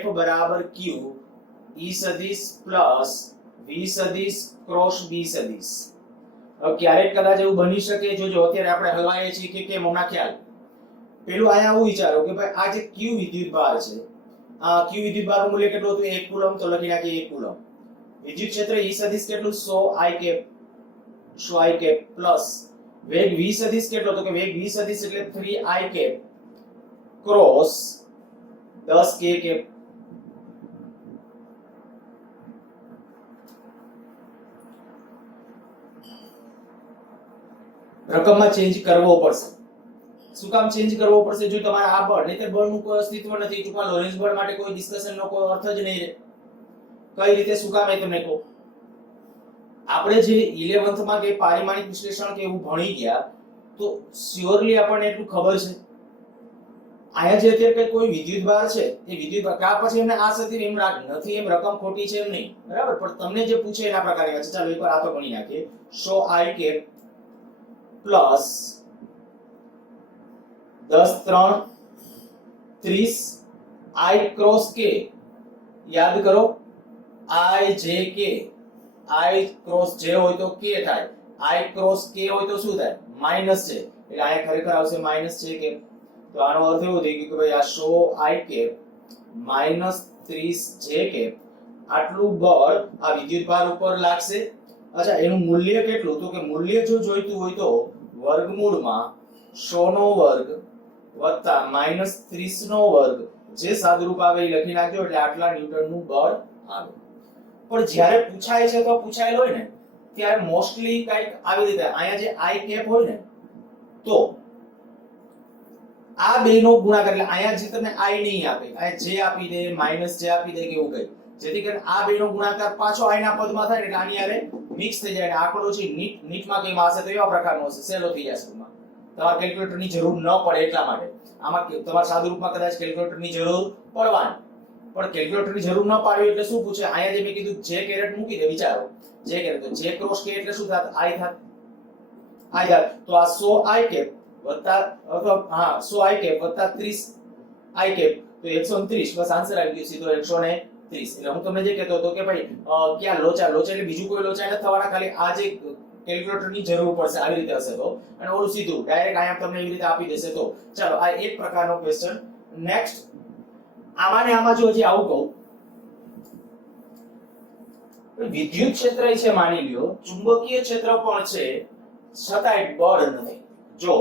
F બરાબર Q E સદિશ પ્લસ V સદિશ ક્રોસ B સદિશ. હવે ક્યારેક કદાચ એવું બની શકે, જોજો અત્યારે આપણે હલવાઈએ છીએ કે કેમ હમણાં ખ્યાલ. પેલું આયા આવું વિચારો કે ભાઈ આ જે Q વિદ્યુત ભાર છે, આ Q વિદ્યુત ભારનું મૂલ્ય કેટલું હતું? 1 કુલમ. તો લખી નાખીએ 1 કુલમ. વિદ્યુત ક્ષેત્ર E સદિશ કેટલું? 100 I કેપ પ્લસ વેગ v સદિશ કેટલો? તો કે વેગ v સદિશ એટલે 3 I cap cross 10 k cap. રકમમાં ચેન્જ કરવો પડશે. શું કામ ચેન્જ કરવો પડશે? જો તમારા આ બળ, નહીંતર બળનું કોઈ અસ્તિત્વ નથી. ટૂંકમાં લોરેન્ઝ બળ માટે કોઈ ડિસ્કશનનો કોઈ અર્થ જ નહીં રહે. કઈ રીતે શું કામ એ તમને કહું. આપણે જે 11th માં કે પારિમાણિક વિશ્લેષણ કે એવું ભણી ગયા, તો શ્યોરલી આપણને એટલું ખબર છે આયા જે અત્યારે કોઈ વિદ્યુત ભાર છે એ વિદ્યુત ભાર કા પછી એમને આ સતી એમ નથી, એમ રકમ ખોટી છે એમ નહીં, બરાબર. પણ તમને જે પૂછે એના પ્રકારે છે. ચાલો એકવાર આ તો ગણી નાખીએ. 100 I cap plus 10 3 30 I cross k. યાદ કરો I j k. I cross j હોય તો k થાય, I ક્રોસ k હોય તો શું થાય? માઈનસ છે. એટલે આ ખરેખર આવશે માઈનસ j કે. તો આનો અર્થ એવો થઈ ગયો કે ભાઈ આ 100 I cap minus 30 j cap આટલું બળ આ વિદ્યુત ભાર ઉપર લાગશે. અચ્છા, એનું મૂલ્ય કેટલું? તો કે મૂલ્ય જો જોઈતું હોય તો વર્ગમૂળમાં 100 નો વર્ગ વત્તા માઈનસ 30 નો વર્ગ, જે સાદુરૂપ આવે એ લખી નાખજો. એટલે આટલા ન્યૂટનનું બળ આવે. પણ જ્યારે પૂછાય છે તો પૂછાયેલ હોય ને ત્યારે મોસ્ટલી કંઈક આવી રીતે અહીંયા જે I કેપ હોય ને, તો આ બેનો ગુણાકાર, એટલે અહીંયા જે તમને I નહીં આપે, આ જે આપી દે, માઈનસ જે આપી દે કે એવું કંઈ, જેથી કરીને આ બેનો ગુણાકાર પાછો I ના પદમાં થાય એટલે આની હારે મિક્સ થઈ જાય. આંકડો છે નીટમાં કેમ હશે તો એવા પ્રકારનો હશે, સેલો થઈ જશે. તમારે કેલ્ક્યુલેટરની જરૂર ન પડે એટલા માટે. આમાં તમારે સાદુરૂપમાં કદાચ કેલ્ક્યુલેટરની જરૂર પડવાની, પણ કેલ્ક્યુલેટરની જરૂર ન પાડવી એટલે શું પૂછે? અહીંયા જે મેં કીધું જે કેરેટ મૂકી દે. વિચારો જે કેરેટ, તો જે ક્રોસ કે એટલે શું થાત? I થાત. તો આ 100 I કેપ વત્તા 100 I કેપ વત્તા 30 I કેપ તો 130. બસ આન્સર આવી ગયો સીધો 130. એટલે હું તમને જે કહેતો હતો કે ભાઈ ક્યાં લોચા એટલે બીજું કોઈ લોચા નથી થવાના, ખાલી આ જે કેલ્ક્યુલેટરની જરૂર પડશે આવી રીતે હશે તો, અને ઓલું સીધું ડાયરેક્ટ અહીંયા તમને એવી રીતે આપી દેશે તો. ચાલો આ એક પ્રકારનો ક્વેશ્ચન. નેક્સ્ટ આમાં ને આમાં જો હજી આવું કહું, વિદ્યુત ક્ષેત્ર છે માની લ્યો, ચુંબકીય ક્ષેત્ર પણ છે, છતાંય બળ નથી. જો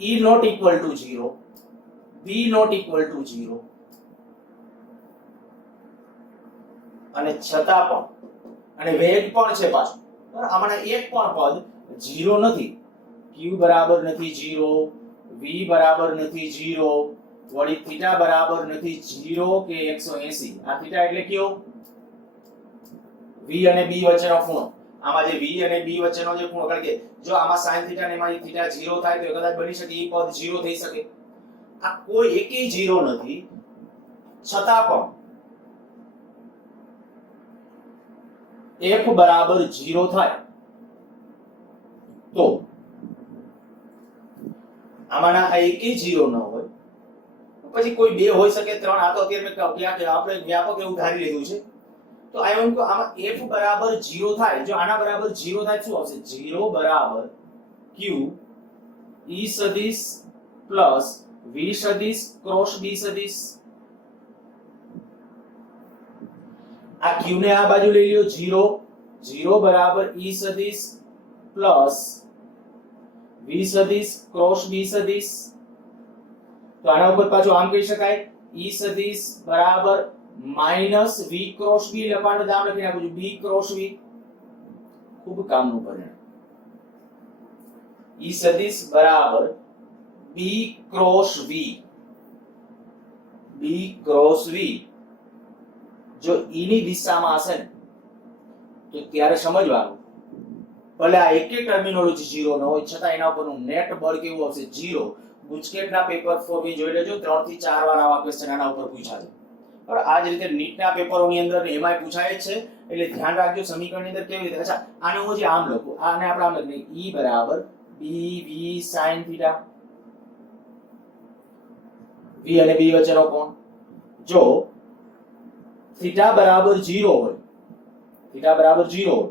E not equal to 0, B not equal to 0, અને છતાં પણ, અને વેગ પણ છે પાછો, બરાબર. આમાંના એક પણ પદ 0 નથી. Q બરાબર નથી 0, V બરાબર નથી 0, વળી થીટા બરાબર નથી 0 કે 180. આ થીટા એટલે કયો? V અને B વચ્ચેનો ખૂણો. આમાં જે V અને B વચ્ચેનો જે ખૂણો, કારણ કે જો આમાં sin થીટા ને એમાં થીટા 0 થાય તો કદાચ બની શકે એ પદ 0 થઈ શકે. આ કોઈ એકેય 0 નથી, છતાં પણ f બરાબર 0 થાય તો આમાંના આ એકેય 0 ન હોય, પછી કોઈ બે હોઈ શકે, ત્રણ. આ તો અત્યારે મેં આપણે વ્યાપક એવું ધારી લીધું છે. તો આમ કો આમાં f બરાબર 0 થાય, જો આના બરાબર 0 થાય શું આવશે? 0 બરાબર q e સદિશ પ્લસ v સદિશ ક્રોસ b સદિશ. આ q ને આ બાજુ લઈ લ્યો 0, 0 બરાબર e સદિશ પ્લસ v સદિશ ક્રોસ b સદિશ. તો આના ઉપર પાછું આમ કહી શકાય e સદિશ બરાબર માઈનસ v ક્રોસ b લખવાનું નામ લખી નાખું છું b ક્રોસ v. ખૂબ કામનું પરિણામ. e સદિશ બરાબર b cross v, b cross v. જો e ની દિશામાં હશે ને તો ત્યારે સમજવાનું ભલે આ એક એક ટર્મિનોલોજી 0 ન હોય છતાં એના ઉપરનું નેટ બળ કેવું આવશે? 0. ગુજકેટના પેપર 4 બી જોઈ લેજો, 3 થી 4 વાર આવા ક્વેશ્ચન આના ઉપર પૂછાય છે. પણ આ જ રીતે નીટના પેપરોની અંદર એમાંય પૂછાય છે, એટલે ધ્યાન રાખજો સમીકરણની અંદર કેવી રીતે. અચ્છા, આને હું જે આમ લખું, આને આપણે આમ લખીએ e બરાબર b v sin theta. v અને b વચ્ચેનો કોણ જો થીટા બરાબર 0 હોય, થીટા બરાબર 0 હોય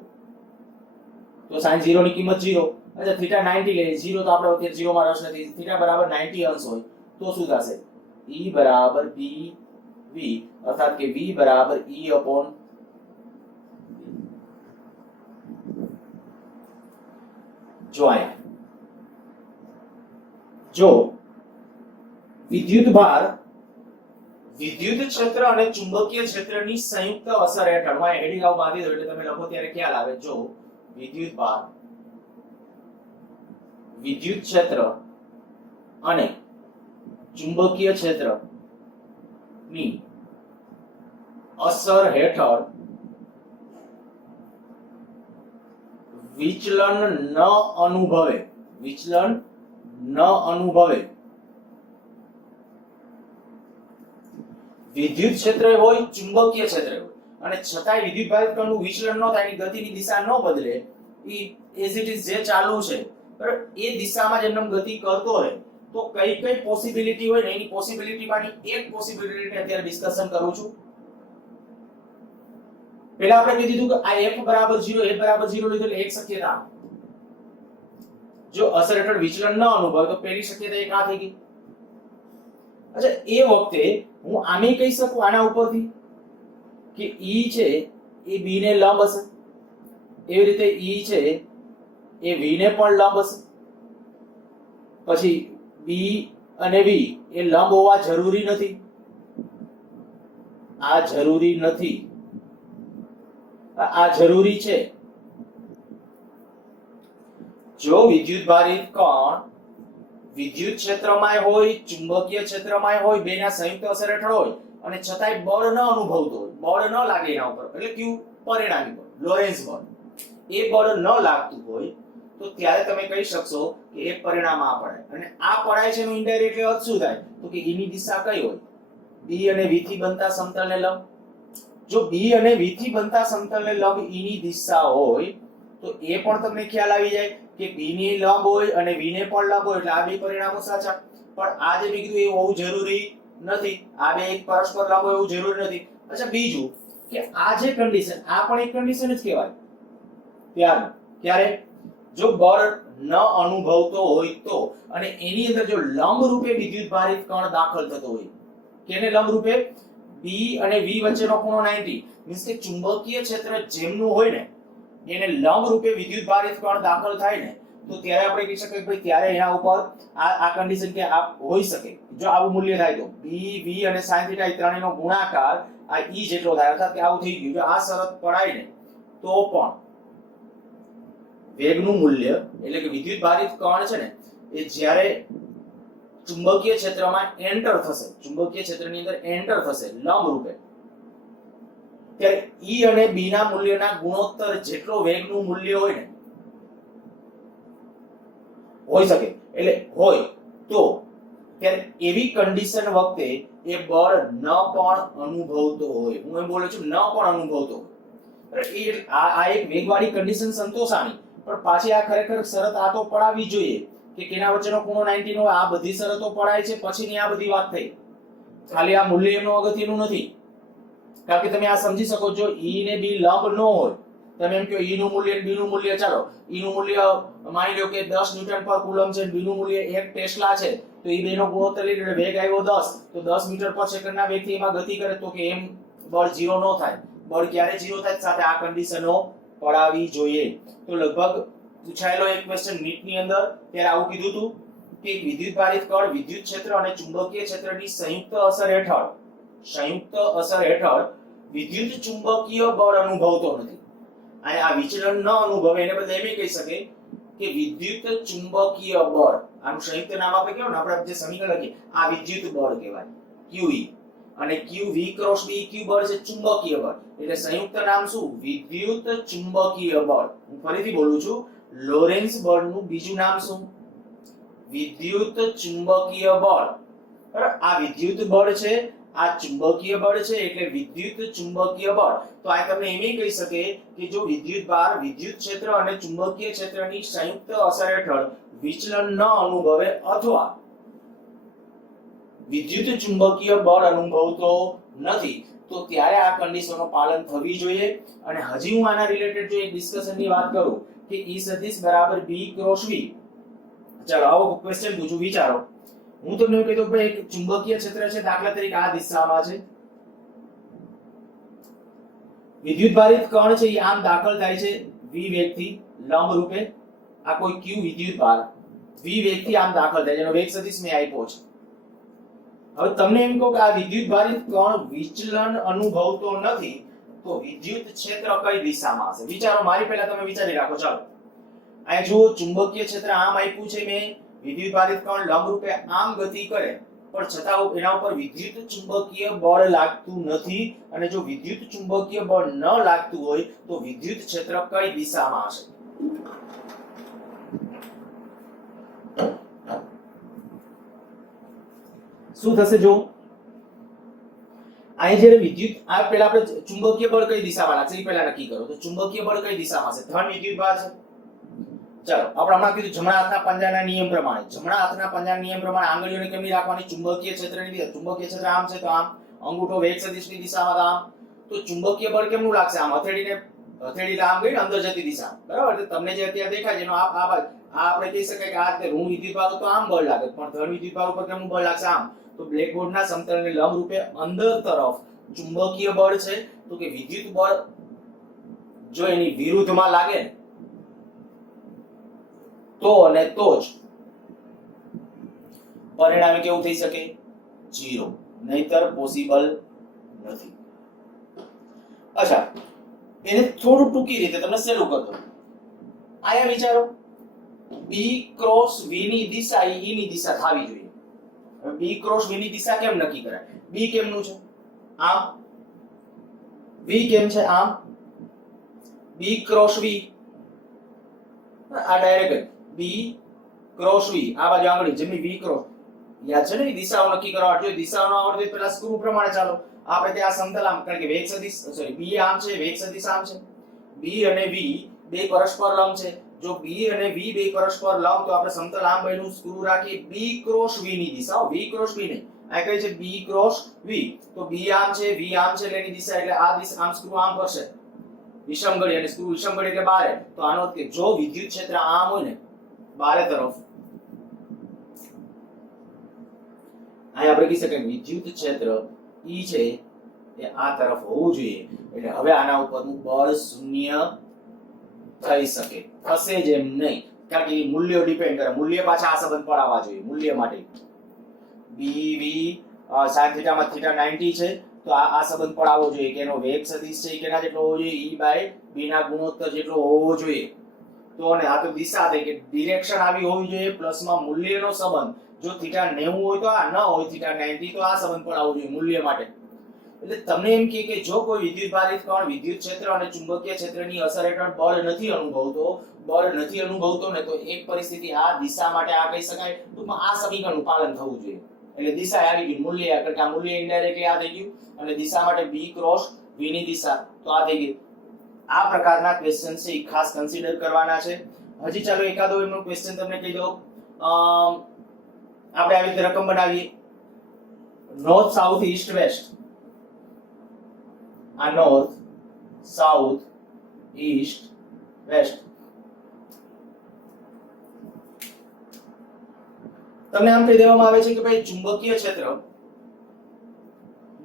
તો sin 0 ની કિંમત 0. અચ્છા, થીટા 90 લઈએ, 0 તો આપણે અત્યારે 0 માં રસ નથી. થીટા બરાબર 90 અંશ હોય તો શું થશે? e બરાબર b v, અર્થાત કે v બરાબર e upon જો આયા જો વિદ્યુત ભાર, વિદ્યુત ક્ષેત્ર અને ચુંબકીય ક્ષેત્રની સંયુક્ત અસર હેઠળ માં હેડિંગ આવ બાંધી દો એટલે તમે લખો ત્યારે ખ્યાલ આવે. જો વિદ્યુત ભાર, વિદ્યુત ક્ષેત્ર અને ચુંબકીય ક્ષેત્ર ની અસર હેઠળ વિચલન ન અનુભવે, વિચલન ન અનુભવે. વિદ્યુત ક્ષેત્ર હોય, ચુંબકીય ક્ષેત્ર હોય અને છતાંય વિદ્યુત ભારિત કણનું વિચલન ન થાય, એની ગતિની દિશા ન બદલે, એ એઝ ઇટ ઇઝ જે ચાલુ છે બરાબર એ દિશામાં જ એમનેમ ગતિ કરતો રહે, તો કઈ કઈ પોસિબિલિટી હોય ને એની પોસિબિલિટીમાંની એક પોસિબિલિટી અત્યારે ડિસ્કશન કરું છું. પહેલા આપણે કહી દીધું કે આ f બરાબર 0, f બરાબર 0 લીધું એટલે એક શક્યતા. જો અસર હેઠળ વિચલન ન અનુભવે તો પહેલી શક્યતા એક આ થઈ ગઈ. અચ્છા, એ વખતે હું આમે કહી શકું આના ઉપરથી કે E છે એ B ને લંબ હશે, એવી રીતે E છે એ V ને પણ લંબ હશે. પછી B અને V એ લંબ હોવા જરૂરી નથી, આ જરૂરી નથી, આ જરૂરી છે. જો વિદ્યુત ભારિત કણ વિદ્યુત ક્ષેત્રમાંય હોય, ચુંબકીય ક્ષેત્રમાંય હોય, બેના સંયુક્ત અસર હેઠળ હોય અને છતાંય બળ ન અનુભવતો હોય, બળ ન લાગે એના ઉપર, એટલે કયું? પરિણામી બળ, લોરેન્સ બળ. એ બળ ન લાગતું હોય તો ત્યારે તમે કહી શકશો કે એ પરિણામ આ પડાય. અને આ પડાય છે એનું ઇનડાયરેક્ટલી અર્થ શું થાય? તો કે E ની દિશા કઈ હોય? B અને V થી બનતા સમતલને લંબ. જો B અને V થી બનતા સમતલને લંબ E ની દિશા હોય તો એ પણ તમને ખ્યાલ આવી જાય કે B ની લંબ હોય અને V ને પણ લંબ હોય, એટલે આ બે પરિણામો સાચા. પણ આ જે મેં કીધું એ હોવું જરૂરી નથી, આ બે એક પરસ્પર લંબ હોય એવું જરૂરી નથી. અચ્છા, બીજું કે આ જે કન્ડિશન, આ પણ એક કન્ડિશન જ કહેવાય. ત્યારે ક્યારે? જો બળ ન અનુભવતો હોય તો, અને એની અંદર જો લંબ રૂપે વિદ્યુત ભારિત કણ દાખલ થતો હોય, કેને લંબ રૂપે? B અને V વચ્ચેનો ખૂણો 90, મીન્સ કે ચુંબકીય ક્ષેત્ર જેમનું હોય ને એને લંબ રૂપે વિદ્યુત ભારિત કણ દાખલ થાય ને તો ત્યારે આપણે કહી શકીએ કે ભાઈ ત્યારે એના ઉપર આ કન્ડિશન કે આ હોઈ શકે. જો આવું મૂલ્ય થાય તો B V અને sin θ એ ત્રણેયનો ગુણાકાર આ E જેટલો થાય, અર્થાત કે આવું થઈ ગયું. જો આ શરત પડાય ને તો પણ વેગનું મૂલ્ય એટલે કે વિદ્યુત ભારિત કણ છે ને એ જ્યારે ચુંબકીય ક્ષેત્રમાં એન્ટર થશે, ચુંબકીય ક્ષેત્રની અંદર એન્ટર થશે લંબ રૂપે, ત્યારે E અને B ના મૂલ્યના ગુણોત્તર જેટલો વેગનું મૂલ્ય હોય ને હોઈ શકે, એટલે હોય તો ત્યારે એવી કન્ડિશન વખતે એ બળ ન પણ અનુભવતો હોય. હું એમ બોલું છું ન પણ અનુભવતો હોય. એ આ એક વેગવાળી કન્ડિશન સંતોષાની, પણ પાછી આ ખરેખર શરત આ તો પડાવવી જોઈએ કે કેના વચ્ચેનો ખૂણો 90 નો. આ બધી શરતો પડાય છે પછીની આ બધી વાત થઈ, ખાલી આ મૂલ્ય એનું અગત્યનું નથી. કારણ કે તમે આ સમજી શકો છો E ને B લંબ ન હોય, તમે એમ કહો E નું મૂલ્ય અને B નું મૂલ્ય, ચાલો E નું મૂલ્ય માની લો કે 10 ન્યૂટન પર કુલમ છે, B નું મૂલ્ય 1 ટેસ્લા છે, તો એ બેનો ગુણોત્તર લઈને વેગ આવ્યો 10, તો 10 મીટર પર સેકન્ડના વેગથી એમાં ગતિ કરે તો કે એમ બળ 0 ન થાય. બળ ક્યારે 0 થાય? સાથે આ કન્ડિશનો પડાવી જોઈએ. તો લગભગ પૂછાયેલો એક ક્વેશ્ચન નીટની અંદર ત્યારે આવું કીધું હતું કે વિદ્યુત ભારિત કણ વિદ્યુત ક્ષેત્ર અને ચુંબકીય ક્ષેત્રની સંયુક્ત અસર હેઠળ વિદ્યુત ચુંબકીય બળ અનુભવતો નથી. અને આ વિચલન ન અનુભવે એને બદલે એમ કહી શકે કે વિદ્યુત ચુંબકીય બળ, આનું સંયુક્ત નામ આપણે કેવું ને, આપણે જે સમીકરણ લખીએ આ વિદ્યુત બળ કહેવાય QE, અને QV ક્રોસ B Q બળ છે ચુંબકીય બળ, એટલે સંયુક્ત નામ શું? વિદ્યુત ચુંબકીય બળ. હું ફરીથી બોલું છું, લોરેન્સ બળનું બીજું નામ શું? વિદ્યુત ચુંબકીય બળ. બરાબર, આ વિદ્યુત બળ છે, આ ચુંબકીય બળ છે, એટલે વિદ્યુત ચુંબકીય બળ. તો આ તમને એમ કહી શકે કે જો વિદ્યુત ભાર વિદ્યુત ક્ષેત્ર અને ચુંબકીય ક્ષેત્રની સંયુક્ત અસર હેઠળ વિચલન ન અનુભવે અથવા વિદ્યુત ચુંબકીય બળ અનુભવતો નથી, તો ત્યારે આ કન્ડિશનનું પાલન થવી જોઈએ. અને હજી હું આના રિલેટેડ જો એક ડિસ્કશનની વાત કરું કે E સદિશ બરાબર B ક્રોસ V, ચાલો આવો ક્વેશ્ચન પૂછું, વિચારો. હું તમને એવું કહેતો ભાઈ એક ચુંબકીય ક્ષેત્ર છે, દાખલા તરીકે આ દિશામાં છે, વિદ્યુત ભારિત કણ છે એ આમ દાખલ થાય છે V વેગથી લંબ રૂપે, આ કોઈ Q વિદ્યુત ભાર V વેગથી આમ દાખલ થાય છે, એનો વેગ સદિશ મેં આપ્યો છે. હવે તમને એમ કહો કે આ વિદ્યુત ભારિત કણ વિચલન અનુભવતો નથી, તો વિદ્યુત ક્ષેત્ર કઈ દિશામાં હશે? વિચારો, મારી પહેલા તમે વિચારી રાખો. ચાલો અહીંયા જો ચુંબકીય ક્ષેત્ર આમ આપ્યું છે મેં, વિદ્યુત ભારિત કણ લંબ રૂપે આમ ગતિ કરે, પણ છતાં એના ઉપર વિદ્યુત ચુંબકીય બળ લાગતું નથી, અને જો વિદ્યુત ચુંબકીય બળ ન લાગતું હોય તો વિદ્યુત ક્ષેત્ર કઈ દિશામાં હશે? શું થશે? જો અહીં જ્યારે વિદ્યુત આ પહેલા આપણે ચુંબકીય બળ કઈ દિશામાં લાગશે એ પહેલા નક્કી કરો. તો ચુંબકીય બળ કઈ દિશામાં છે? ધન વિદ્યુત ભાર છે. ચાલો આપણે હમણાં કીધું જમણા હાથના પંજાના નિયમ પ્રમાણે, જમણા હાથના પંજાના નિયમ પ્રમાણે આંગળીઓને કેમની રાખવાની? ચુંબકીય ક્ષેત્રની દિશા. ચુંબકીય ક્ષેત્ર આમ છે તો આમ, અંગૂઠો વેગ સદિશની દિશામાં તો આમ. તો ચુંબકીય બળ કેમનું લાગશે? આમ હથેળી આમ ગઈ ને અંદર જતી દિશા, બરાબર? એટલે તમને જે અત્યારે દેખાય છે એનો આ આપણે કહી શકાય કે આ રીતે ઋણ વિદ્યુત ભાર તો આમ બળ લાગે, પણ ધન વિદ્યુત ભાર ઉપર કેમનું બળ લાગશે? આમ. તો બ્લેકબોર્ડના સમતલને લંબ રૂપે અંદર તરફ ચુંબકીય બળ છે, તો કે વિદ્યુત બળ જો એની વિરુદ્ધમાં લાગે તો અને તો જ પરિણામે કેવું થઈ શકે? 0, નહીતર પોસિબલ નથી. અચ્છા, એને થોડું ટૂંકી રીતે તમને સહેલું કરતો. આયા વિચારો, B ક્રોસ V ની દિશા E ની દિશા થવી જોઈએ. B ક્રોસ V ની દિશા કેમ નક્કી કરાય? B કેમનું છે? આમ. V કેમ છે? આમ. B ક્રોસ V, આ ડાયરેક્ટ B ક્રોસ V, આ બાજુ આંગળી જેમની V ક્રોસ, યાદ છે ને? દિશાઓ નક્કી કરવા જોઈએ. દિશાઓ ન આવડે પેલા સ્ક્રૂ પ્રમાણે ચાલો આપણે ત્યાં સમતલ આમ, કારણ કે વેગ સદિશ સોરી B આમ છે, વેગ સદિશ આમ છે. B અને V બે પરસ્પર લંબ છે. જો B અને V બે પરસ્પર લંબ, તો આપણે સમતલ આમ બન્યું સ્ક્રૂ રાખી B ક્રોસ V ની દિશા, V ક્રોસ V નહીં, આ કહે છે B ક્રોસ V. તો B આમ છે, V આમ છે, એટલે એની દિશા, એટલે આ દિશા આમ સ્ક્રૂ આમ કરશે વિષમગળી, અને સ્ક્રૂ વિષમગળી એટલે બારે. તો આનો અર્થ કે જો વિદ્યુત ક્ષેત્ર આમ હોય ને બારે તરફ, અહીં આપણે કહી શકીએ વિદ્યુત ક્ષેત્ર E છે એ આ તરફ હોવું જોઈએ, એટલે હવે આના ઉપરનું બળ શૂન્ય થઈ શકે, થશે જ એમ નહીં, કારણ કે મૂલ્યો ડિપેન્ડ કરે. મૂલ્ય પાછા આ સંબંધ પર આવવા જોઈએ. મૂલ્ય માટે BV sin θ માં θ 90 છે, તો આ સંબંધ પર આવવો જોઈએ કે એનો વેગ સદિશ છે કેના જેટલો હોવો જોઈએ? E બાય B ના ગુણોત્તર જેટલો હોવો જોઈએ. તો અને આ તો દિશા થઈ કે ડિરેક્શન આવી હોવી જોઈએ, પ્લસમાં મૂલ્યનો સંબંધ. જો θ 90 હોય તો આ, ન હોય θ 90 તો આ સંબંધ પર આવવો જોઈએ મૂલ્ય માટે. એટલે તમને એમ કે જો કોઈ વિદ્યુત ભારિત કણ વિદ્યુત ક્ષેત્ર અને ચુંબકીય ક્ષેત્રની અસર હેઠળ બળ નથી અનુભવતો ને, તો એક પરિસ્થિતિ આ દિશા માટે આ કહી શકાય, ટૂંકમાં આ સમીકરણનું પાલન થવું જોઈએ. એટલે દિશા આવી ગઈ, મૂલ્ય, કારણ કે આ મૂલ્ય ઇનડાયરેક્ટલી આ થઈ ગયું, અને દિશા માટે B ક્રોસ V ની દિશા તો આ થઈ ગઈ. આ પ્રકારના ક્વેશ્ચન છે એ ખાસ કન્સિડર કરવાના છે. હજી ચાલો એકાદો એમનો ક્વેશ્ચન તમને કહી દઉં. આપણે આવી રીતે રકમ બનાવીએ, નોર્થ સાઉથ ઈસ્ટ વેસ્ટ, આ નોર્થ, સાઉથ, ઈસ્ટ, વેસ્ટ. તમને આમ કહી દેવામાં આવે છે કે ભાઈ ચુંબકીય ક્ષેત્ર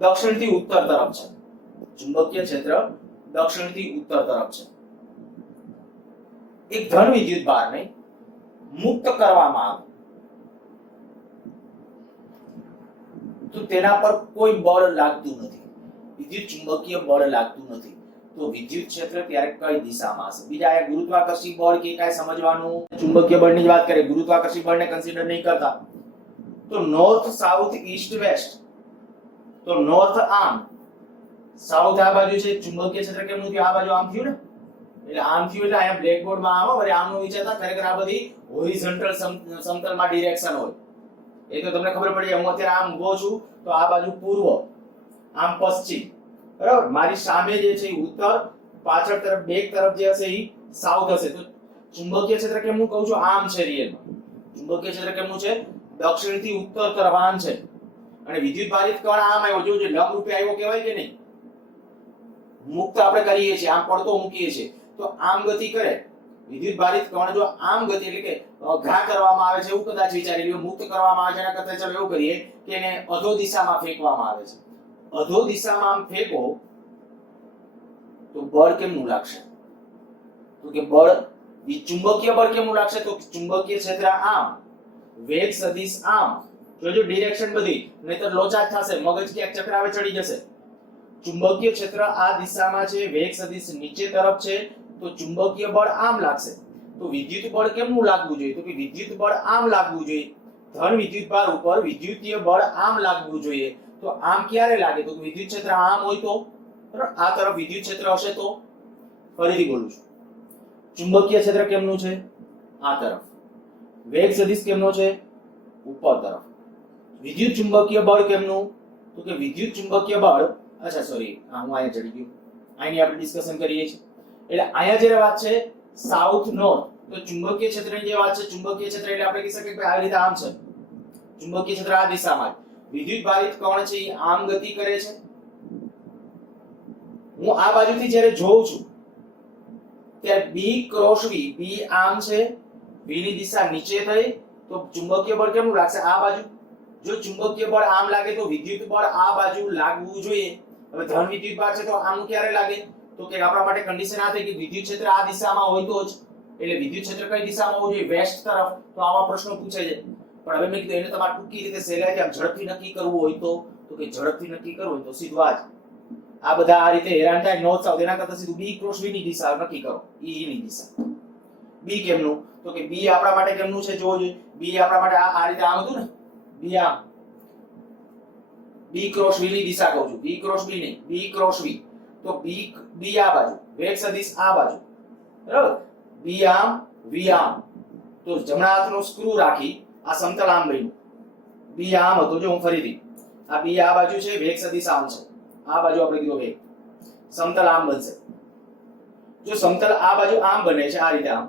દક્ષિણથી ઉત્તર તરફ છે. ચુંબકીય ક્ષેત્ર દક્ષિણથી ઉત્તર તરફ છે. એક ધન વિદ્યુત ભારને મુક્ત કરવામાં આવે તો તેના પર કોઈ બળ લાગતું નથી, વિદ્યુત ચુંબકીય બળ લાગતું નથી, તો વિદ્યુત ક્ષેત્ર ત્યારે કઈ દિશામાં હશે? બીજા આ ગુરુત્વાકર્ષી બળ કે કાંઈ સમજવાનું? ચુંબકીય બળની જ વાત કરીએ, ગુરુત્વાકર્ષી બળને કન્સિડર નહીં કરતા. તો નોર્થ, સાઉથ, ઈસ્ટ, વેસ્ટ. તો નોર્થ આમ, સાઉથ આ બાજુ છે, ચુંબકીય ક્ષેત્ર કેમનું થયું? આ બાજુ આમ થયું ને, એટલે આમ થયું. એટલે અહીંયા બ્લેકબોર્ડમાં આવો વળી આમનું વિચારતા, ખરેખર આ બધી હોરિઝોન્ટલ સમતલમાં ડિરેક્શન હોય. એ તો તમને ખબર પડી. હું અત્યારે આમ ઊભો છું તો આ બાજુ પૂર્વ, આમ પશ્ચિમ, બરાબર. મારી સામે જે છે ઉત્તર, પાછળ તરફ બેક તરફ જે હશે એ સાઉથ હશે. તો ચુંબકીય ક્ષેત્ર કેમનું કહું છું? આમ છે રિયલમાં. ચુંબકીય ક્ષેત્ર કેમનું છે? દક્ષિણથી ઉત્તર તરફ આમ છે. અને વિદ્યુત ભારિત કણ આમ આવ્યો, જોજો લંબ રૂપે આવ્યો કહેવાય કે નહીં? મુક્ત આપણે કરીએ છીએ, આમ પડતો મૂકીએ છીએ તો આમ ગતિ કરે. વિદ્યુત ભારિત કણ જો આમ ગતિ એટલે કે ઘા કરવામાં આવે છે એવું કદાચ વિચારી લ્યો, મુક્ત કરવામાં આવે છે, એના કરતા ચાલો એવું કરીએ કે એને અધો દિશામાં ફેંકવામાં આવે છે. અધો દિશામાં આમ ફેંકો તો બળ કેમનું લાગશે? તો કે બળ, ચુંબકીય બળ કેમનું લાગશે? તો ચુંબકીય ક્ષેત્ર આમ, વેગ સદિશ આમ. જોજો ડિરેક્શન બધી, નહીતર લોચા જ થશે, મગજ ક્યાંક ચક્રાવે ચડી જશે. ચુંબકીય ક્ષેત્ર આ દિશામાં છે, વેગ સદિશ નીચે તરફ છે, તો ચુંબકીય બળ આમ લાગશે. તો વિદ્યુત બળ કેમનું લાગવું જોઈએ? તો કે વિદ્યુત બળ આમ લાગવું જોઈએ. ધન વિદ્યુત ભાર ઉપર વિદ્યુતીય બળ આમ લાગવું જોઈએ. તો આમ ક્યારે લાગે? તો વિદ્યુત ક્ષેત્ર આમ હોય તો, બરાબર. આ તરફ વિદ્યુત ક્ષેત્ર હશે તો, ફરીથી બોલું છું, ચુંબકીય ક્ષેત્ર કેમનું છે? આ તરફ. વેગ સદિશ કેમનો છે? ઉપર તરફ. વિદ્યુત ચુંબકીય બળ કેમનું? તો કે વિદ્યુત ચુંબકીય બળ, અચ્છા સોરી, હું અહીંયા ચડી ગયો, અહીંની આપણે ડિસ્કશન કરીએ છીએ. એટલે અહીંયા જે વાત છે સાઉથ નોર્થ, તો ચુંબકીય ક્ષેત્રની જે વાત છે, ચુંબકીય ક્ષેત્ર એટલે આપણે કહી શકીએ કે આ રીતે આમ છે. ચુંબકીય ક્ષેત્ર આ દિશામાં, વિદ્યુત ભારિત કણ છે એ આમ ગતિ કરે છે. હું આ બાજુથી જ્યારે જોઉં છું ત્યારે B ક્રોસ V, B આમ છે, V ની દિશા નીચે થઈ, તો ચુંબકીય બળ કેમનું લાગશે? આ બાજુ. જો ચુંબકીય બળ આમ લાગે તો વિદ્યુત બળ આ બાજુ લાગવું જોઈએ. હવે ધન વિદ્યુત ભાર છે તો આમ ક્યારે લાગે? તો કે આપણા માટે કન્ડિશન આ થઈ કે વિદ્યુત ક્ષેત્ર આ દિશામાં હોય તો જ. એટલે વિદ્યુત ક્ષેત્ર કઈ દિશામાં હોવું જોઈએ? વેસ્ટ તરફ. તો આવા પ્રશ્નો પૂછાય છે. પણ હવે મેં કીધું એને તમારે ટૂંકી રીતે સહેલાઈથી આમ ઝડપથી નક્કી કરવું હોય તો કે ઝડપથી નક્કી કરવું હોય તો સીધું આ બધા આ રીતે હેરાન થાય નોર્થ સાઉથ, એના કરતા સીધું B ક્રોસ V ની દિશા નક્કી કરો. E ની દિશા. B કેમનું? તો કે B આપણા માટે કેમનું છે જોવો જોઈએ. B આપણા માટે આ રીતે આમ હતું ને, B આમ, B ક્રોસ V ની દિશા કહું છું, B ક્રોસ B નહીં, B ક્રોસ V. તો B આ બાજુ, વેગ સદિશ આ બાજુ, બરાબર. B આમ, V આમ. તો જમણા હાથનો સ્ક્રૂ રાખી આ સમતલ આમ બન્યું. B આમ હતો, જો હું ફરીથી, આ B આ બાજુ છે, વેગ સદિશ આમ છે, આ બાજુ આપણે કીધું વેગ, સમતલ આમ બનશે. જો સમતલ આ બાજુ આમ બને છે આ રીતે આમ,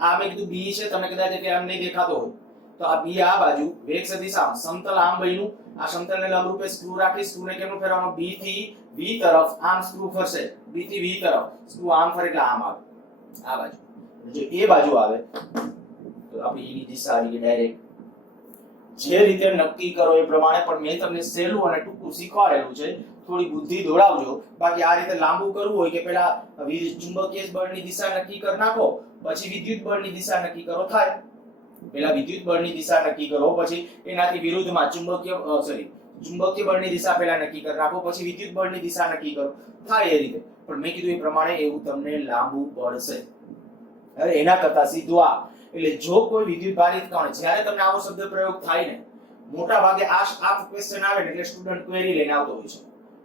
આ મેં કીધું B છે, તમને કદાચ એટલે આમ નહીં દેખાતો હોય તો આ B આ બાજુ, વેગ સદિશ આમ, સમતલ આમ બન્યું. આ સમતલને લંબરૂપે સ્ક્રૂ રાખી, સ્ક્રૂને કેમનું ફેરવવાનો? B થી V તરફ આમ સ્ક્રૂ ફરશે, B થી V તરફ સ્ક્રૂ આમ ફરે એટલે આમ આવે આ બાજુ. જો એ બાજુ આવે તો આપણે E ની દિશા આવી ગઈ ડાયરેક્ટ. જે રીતે નક્કી કરો એ પ્રમાણે, પણ મેં તમને સહેલું અને ટૂંકું શીખવાડેલું છે, થોડી બુદ્ધિ દોડાવજો. બાકી આ રીતે લાંબુ કરવું હોય કે પેલા ચુંબકીય બળની દિશા નક્કી કરી નાખો, પછી વિદ્યુત બળની દિશા નક્કી કરો, થાય. પેલા વિદ્યુત બળની દિશા નક્કી કરો, પછી એનાથી વિરુદ્ધમાં ચુંબકીય બળની દિશા પેલા નક્કી કરી નાખો, પછી વિદ્યુત બળની દિશા નક્કી કરો, થાય એ રીતે. પણ મેં કીધું એ પ્રમાણે એવું તમને લાંબુ પડશે. હવે એના કરતા સીધું આ, એટલે જો કોઈ વિદ્યુત ભારિત કણ, જ્યારે તમને આવો શબ્દ પ્રયોગ થાય ને, મોટા ભાગે આ ક્વેશ્ચન આવે ને એટલે સ્ટુડન્ટ ક્વેરી લઈને આવતો હોય છે.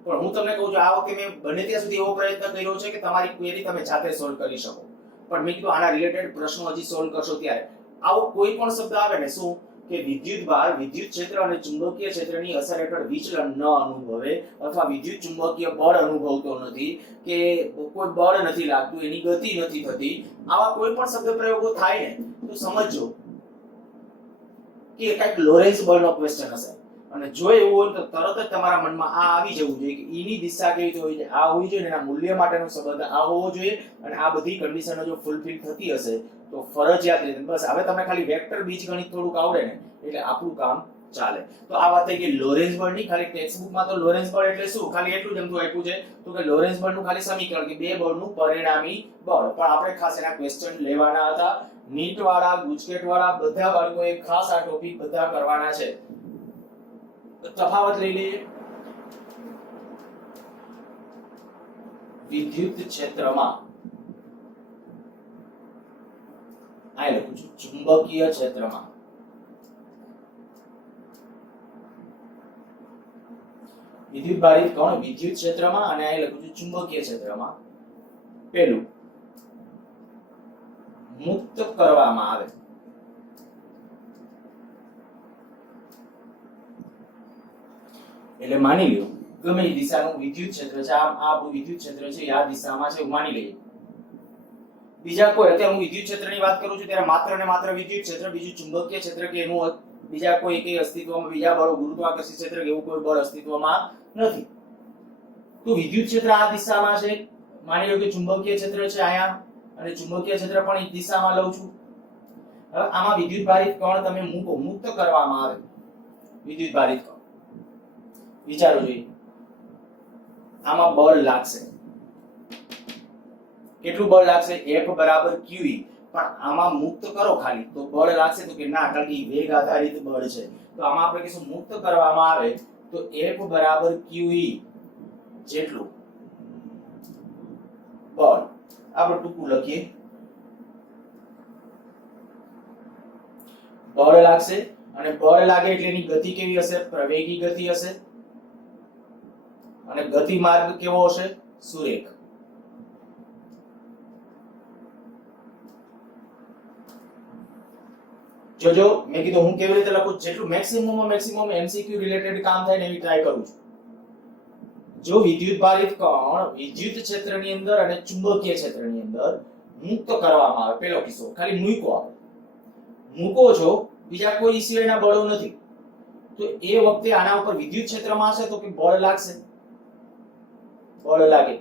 પણ હું તમને કહું છું આ વખતે મેં બને ત્યાં સુધી એવો પ્રયત્ન કર્યો છે કે તમારી ક્વેરી તમે જાતે સોલ્વ કરી શકો. પણ મેં કીધું આના રિલેટેડ પ્રશ્નો હજી સોલ્વ કરશો ત્યારે આવો કોઈ પણ શબ્દ આવે ને, શું કે વિદ્યુત ભાર વિદ્યુત ક્ષેત્ર અને ચુંબકીય ક્ષેત્રની અસર હેઠળ વિચલન ન અનુભવે, અથવા વિદ્યુત ચુંબકીય બળ અનુભવતો નથી, કે કોઈ બળ નથી લાગતું, એની ગતિ નથી થતી, આવા કોઈ પણ શબ્દ પ્રયોગો થાય ને તો સમજજો કે કંઈક લોરેન્સ બળનો ક્વેશ્ચન હશે. અને જો એવું હોય તો તરત જ તમારા મનમાં આ આવી જવું જોઈએ કે ઈ ની દિશા કેવી રીતે હોય છે, આ હોવી જોઈએ, એના મૂલ્ય માટેનો સંબંધ આ હોવો જોઈએ, અને આ બધી કન્ડિશનો જો ફૂલફિલ થતી હશે તો ફરજિયાત રીતે બસ હવે તમને ખાલી વેક્ટર બીજગણિત થોડુંક આવડે ને એટલે આપણું કામ ચાલે. તો આ વાત થઈ ગઈ લોરેન્ઝ બળની. ખાલી ટેક્સ્ટબુકમાં તો લોરેન્ઝ બળ એટલે શું ખાલી એટલું જ એમતું આપ્યું છે તો કે લોરેન્ઝ બળનું ખાલી સમીકરણ કે બે બળનું પરિણામી બળ, પણ આપણે ખાસ એના ક્વેશ્ચન લેવાના હતા. નીટ વાળા, ગુજકેટ વાળા બધા બાળકોએ ખાસ આ ટોપિક બધા કરવાના છે. તફાવત લઈ લઈએ. વિદ્યુત ક્ષેત્રમાં આ લખું છું ચુંબકીય ક્ષેત્રમાં વિદ્યુત ભારિત કણ વિદ્યુત ક્ષેત્રમાં અને અહીં લખું છું ચુંબકીય ક્ષેત્રમાં પેલું મુક્ત કરવામાં આવે એટલે માની લ્યો ગમે એ દિશાનું વિદ્યુત ક્ષેત્ર છે, આ આપણું વિદ્યુત ક્ષેત્ર છે, આ દિશામાં છે એવું માની લઈએ. બીજા કોઈ અત્યારે હું વિદ્યુત ક્ષેત્રની વાત કરું છું ત્યારે માત્ર ને માત્ર વિદ્યુત ક્ષેત્ર, બીજું ચુંબકીય ક્ષેત્ર કે એનું બીજા કોઈ કે અસ્તિત્વમાં બીજા બળો ગુરુત્વાકર્ષણ ક્ષેત્ર કે એવું કોઈ બળ અસ્તિત્વમાં નથી. તો વિદ્યુત ક્ષેત્ર આ દિશામાં છે, માની લો કે ચુંબકીય ક્ષેત્ર છે અહીંયા, અને ચુંબકીય ક્ષેત્ર પણ એ દિશામાં લઉં છું. હવે આમાં વિદ્યુત ભારિત કણ તમે મૂકો, મુક્ત કરવામાં આવે વિદ્યુત ભારિત કણ, વિચારો જોઈએ આમાં બળ લાગશે. કેટલું બળ લાગશે? F બરાબર QE. પણ આમાં મુક્ત કરો ખાલી તો બળ લાગશે તો કે ના, કારણ કે વેગ આધારિત બળ છે. તો આમાં આપણે કહીશું મુક્ત કરવામાં આવે તો F બરાબર QE જેટલું બળ. આપણે ટૂંકું લખીએ, બળ લાગશે અને બળ લાગે એટલે એની ગતિ કેવી હશે? પ્રવેગી ગતિ હશે. અને ગતિ માર્ગ કેવો હશે? સુરેખ. જોજો મેં કીધું હું કેવી રીતે લખું, જેટલું મેક્સિમમ એમસીક્યુ રિલેટેડ કામ થાય ને એવી ટ્રાય કરું છું. જો વિદ્યુત ભારિત કણ વિદ્યુત ક્ષેત્રની અંદર અને ચુંબકીય ક્ષેત્રની અંદર મુક્ત કરવામાં આવે, પેલો કિસ્સો ખાલી મૂકો આવે, મૂકો છો, બીજા કોઈ સિવાયના બળો નથી, તો એ વખતે આના ઉપર વિદ્યુત ક્ષેત્રમાં હશે તો કે બળ લાગશે. બળ લાગે,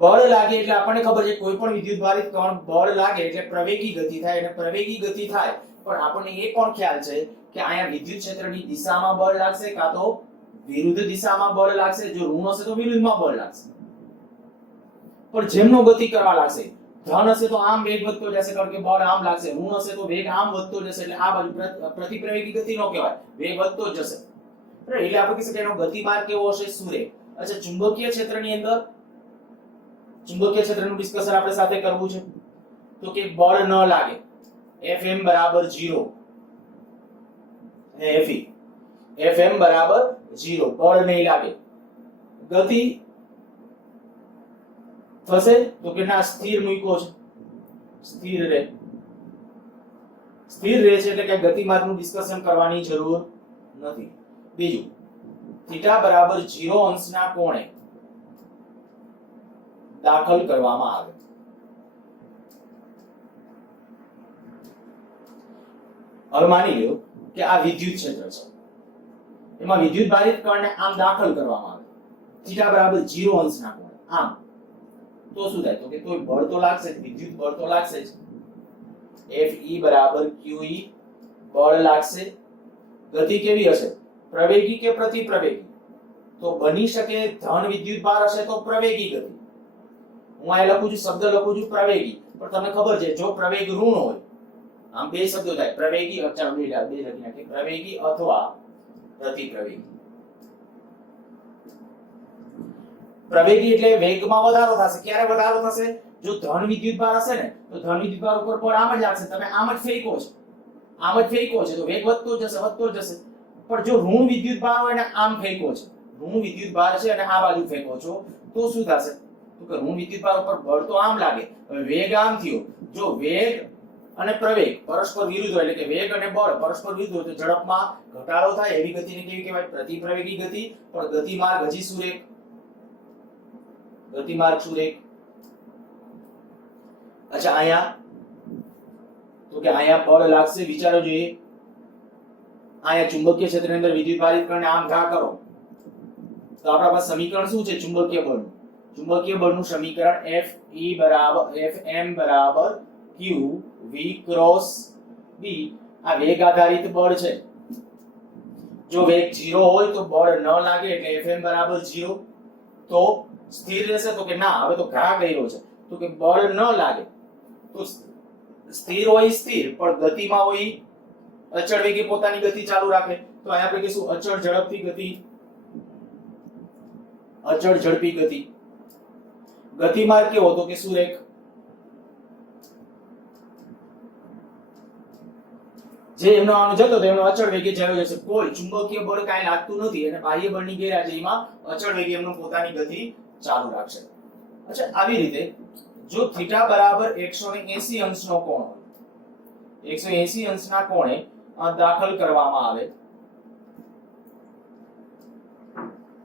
બળ લાગે એટલે આપણને ખબર છે કોઈ પણ વિદ્યુત ભારિત કણ બળ લાગે એટલે પ્રવેગી ગતિ થાય, અને પ્રવેગી ગતિ થાય પણ આપણને એ પણ ખ્યાલ છે કે અહીંયા વિદ્યુત ક્ષેત્રની દિશામાં બળ લાગશે કાં તો વિરુદ્ધ દિશામાં બળ લાગશે. જો ઋણ હશે તો વિરુદ્ધમાં બળ લાગશે. પણ જેમનો ગતિ કરવા લાગશે, ધન હશે તો આમ વેગ વધતો જશે કારણ કે બળ આમ લાગશે, ઋણ હશે તો વેગ આમ વધતો જશે એટલે આ બાજુ પ્રતિપ્રવેગી ગતિ નો કહેવાય, વેગ વધતો જ જશે. એટલે આપણે કહીએ કે એનો ગતિમાર્ગ કેવો હશે? સુરેખ. અચ્છા, ચુંબકીય ક્ષેત્રની અંદર ચુંબકીય ક્ષેત્રનું ડિસ્કશન આપણે સાથે કરવું છે તો કે બળ ન લાગે, Fm બરાબર 0 અને Fe, Fm બરાબર 0, બળ નહીં લાગે. ગતિ થશે તો કે ના, સ્થિર મૂક્યો છે, સ્થિર રહે. સ્થિર રહે છે એટલે કે ગતિમાર્ગનું ડિસ્કશન કરવાની જરૂર નથી. બીજું, થીટા બરાબર 0 અંશના કોણે દાખલ કરવામાં આવે. હવે માની લો કે આ વિદ્યુત ક્ષેત્ર છે, એમાં વિદ્યુત ભારિત કણને આમ દાખલ કરવામાં આવે થીટા બરાબર 0 અંશના કોણે આમ, તો શું થાય? તો કે કોઈ બળ તો લાગશે, વિદ્યુત બળ તો લાગશે જ. Fe બરાબર QE, બળ લાગશે. ગતિ કેવી હશે? પ્રવેગી કે પ્રતિપ્રવેગી? તો બની શકે ધન વિદ્યુત ભાર હશે તો પ્રવેગી ગતિ. હું આ લખું છું, શબ્દ લખું છું પ્રવેગી, પણ તમને ખબર છે જો પ્રવેગ ઋણ હોય, આમ બે શબ્દો થાય પ્રવેગી, અચાર બે લખી નાખીએ, પ્રવેગી અથવા પ્રતિપ્રવેગી. પ્રવેગી એટલે વેગમાં વધારો થશે. ક્યારે વધારો થશે? જો ધન વિદ્યુત ભાર હશે ને તો ધન વિદ્યુત ભાર ઉપર બળ આમ જ લાગશે, તમે આમ જ ફેંકો છો, આમ જ ફેંકો છે તો વેગ વધતો જશે, વધતો જશે. પણ જો ઋણ વિદ્યુત ભાર હોય ને આમ ફેંકો છે, ઋણ વિદ્યુત ભાર છે અને આ બાજુ ફેંકો છો તો શું થશે? તો કે ઋણ વિદ્યુત ભાર ઉપર બળ તો આમ લાગે, હવે વેગ આમ થયો. જો વેગ અને પ્રવેગ પરસ્પર વિરુદ્ધ હોય એટલે કે વેગ અને બળ પરસ્પર વિરુદ્ધ હોય તો ઝડપમાં ઘટાડો થાય, એવી ગતિને કેવી કહેવાય? પ્રતિપ્રવેગી ગતિ. પણ ગતિમાર્ગ હજી સુરેખ, ગતિમાર્ગ સુરેખ. અચ્છા, અહીંયા તો કે અહીંયા બળ લાગશે, વિચારો જોઈએ આયા ચુંબકીય ક્ષેત્રની અંદર વિદ્યુતભારિતકણને આમ ઘા કરો તો આપણા પાસે સમીકરણ શું છે ચુંબકીય બળનું? ચુંબકીય બળનું સમીકરણ Fm બરાબર q v ક્રોસ b. આ વેગ આધારિત બળ છે. જો વેગ 0 હોય તો બળ ન લાગે એટલે Fm બરાબર 0. તો સ્થિર રહેશે તો કે ના, હવે તો ઘા કર્યો છે તો કે બળ ન લાગે તો સ્થિર હોય સ્થિર, પણ ગતિમાં હોય અચળ વેગે પોતાની ગતિ ચાલુ રાખે. તો અહીંયા આપણે કહીશું અચળ ઝડપથી ગતિ, અચળ ઝડપી ગતિ. ગતિમાર્ગ કેવો તો કે સુરેખ. જે એમનો આનો જતો તો એમનો અચળ વેગે ચાલ્યો જશે. કોઈ ચુંબકીય બળ કાંઈ લાગતું નથી અને બાહ્ય બળની ગેરહાજરીમાં અચળ વેગે એમનો પોતાની ગતિ ચાલુ રાખશે. અચ્છા, આવી રીતે જો થીટા બરાબર 180 અંશનો કોણ હોય, 180 અંશના કોણે દાખલ કરવામાં આવે,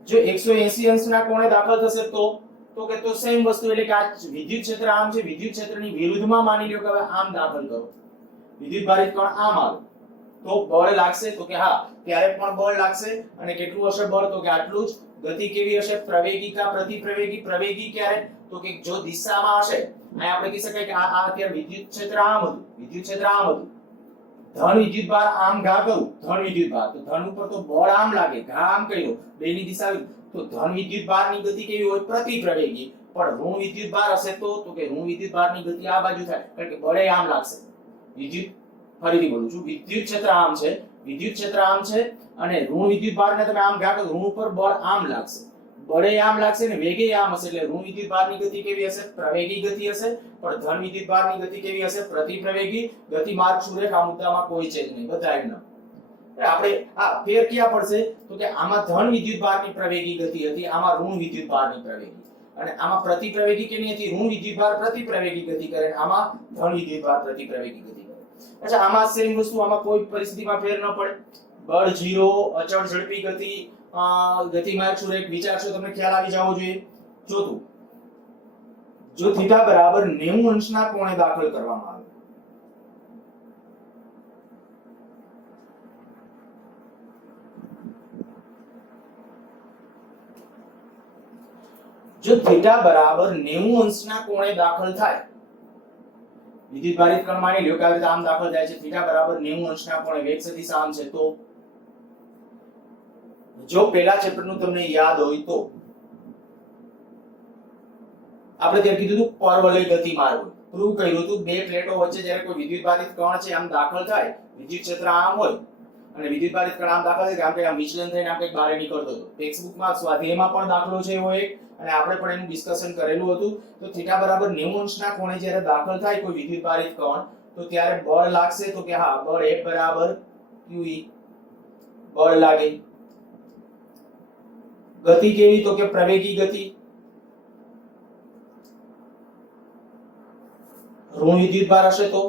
જો 180 અંશના કોણે દાખલ થશે તો કે તો સેમ વસ્તુ, એટલે કે આ વિદ્યુત ક્ષેત્ર આમ છે, વિદ્યુત ક્ષેત્રની વિરુદ્ધમાં માની લ્યો કે હવે આમ દાખલ કરો, વિદ્યુત ભારિત કણ આમ આવે તો બળ લાગશે તો કે હા, ત્યારે પણ બળ લાગશે. અને કેટલું હશે બળ તો કે આટલું જ. ગતિ કેવી હશે? પ્રવેગી કા પ્રતિપ્રવેગી? પ્રવેગી ક્યારે તો કે જો દિશામાં હશે. અહીં આપણે કહી શકાય કે આ અત્યારે વિદ્યુત ક્ષેત્ર આમ હતું, વિદ્યુત ક્ષેત્ર આમ હતું, ધન વિદ્યુત ભાર આમ ઘા કરું, ધન વિદ્યુત ભાર તો ધન ઉપર તો બળ આમ લાગે, ઘા આમ કર્યો, બેની દિશા તો ધન વિદ્યુત ભારની ગતિ કેવી હોય? પ્રતિપ્રવેગી. પણ ઋણ વિદ્યુત ભાર હશે તો કે ઋણ વિદ્યુત ભારની ગતિ આ બાજુ થાય, કારણ કે બળે આમ લાગશે. વિદ્યુત, ફરીથી બોલું છું, વિદ્યુત ક્ષેત્ર આમ છે, વિદ્યુત ક્ષેત્ર આમ છે અને ઋણ વિદ્યુત ભારને તમે આમ ઘા કરો, ઋણ ઉપર બળ આમ લાગશે, બળે આમ લાગશે ને વેગે આમ હશે, એટલે ઋણ વિદ્યુત ભારની ગતિ કેવી હશે? પ્રવેગી ગતિ હશે. પણ ધન વિદ્યુત ભારની ગતિ કેવી હશે? પ્રતિપ્રવેગી. ગતિ માર્ગ સુરેખ, આ મુદ્દામાં કોઈ ચેન્જ નહીં, બધા એમના. આપણે આ ફેર ક્યાં પડશે તો કે આમાં ધન વિદ્યુત ભારની પ્રવેગી ગતિ હતી, આમાં ઋણ વિદ્યુત ભારની પ્રવેગી, અને આમાં પ્રતિપ્રવેગી કેની હતી? ઋણ વિદ્યુત ભાર પ્રતિપ્રવેગી ગતિ કરે, આમાં ધન વિદ્યુત ભાર પ્રતિપ્રવેગી ગતિ કરે. અચ્છા, આમાં સેમ વસ્તુ, આમાં કોઈ પરિસ્થિતિમાં ફેર ન પડે. બળ 0, અચળ ઝડપી ગતિ, ગતિમાર્ગ સુરેખ, વિચારશો તમને ખ્યાલ આવી જવો જોઈએ. ચોથું, જો થીટા બરાબર 90 અંશના કોણે દાખલ કરવામાં આવે, જો થીટા બરાબર 90 અંશના કોણે દાખલ થાય, વિદ્યુત ભારિત કણ માની લ્યો કે આવી રીતે આમ દાખલ થાય છે, થીટા બરાબર 90 અંશના કોણે, વેગ સદિશ આમ છે, તો જો પહેલા ચેપ્ટરનું તમને યાદ હોય તો આપણે ત્યાં કીધું હતું પરવલય ગતિ માર્ગ હોય, પ્રૂવ કર્યું હતું બે પ્લેટો વચ્ચે જ્યારે કોઈ વિદ્યુત ભારિત કણ છે આમ દાખલ થાય, વિદ્યુત ક્ષેત્ર આમ હોય અને વિદ્યુત ભારિત કણ આમ દાખલ થાય, આમ કે આમ વિચલન થઈને આમ કંઈક બહાર નીકળતો હતો. ટેક્સ્ટબુકમાં સ્વાધ્યાયમાં પણ દાખલો છે એવો એક, અને આપણે પણ એનું ડિસ્કશન કરેલું હતું. તો થીટા બરાબર 90 અંશના કોણે જ્યારે દાખલ થાય કોઈ વિદ્યુત ભારિત કણ તો ત્યારે બળ લાગશે તો કે હા, બળ F બરાબર QE, બળ લાગે. ગતિ કેવી તો કે પ્રવેગી ગતિ. ઋણ વિદ્યુત ભાર હશે તો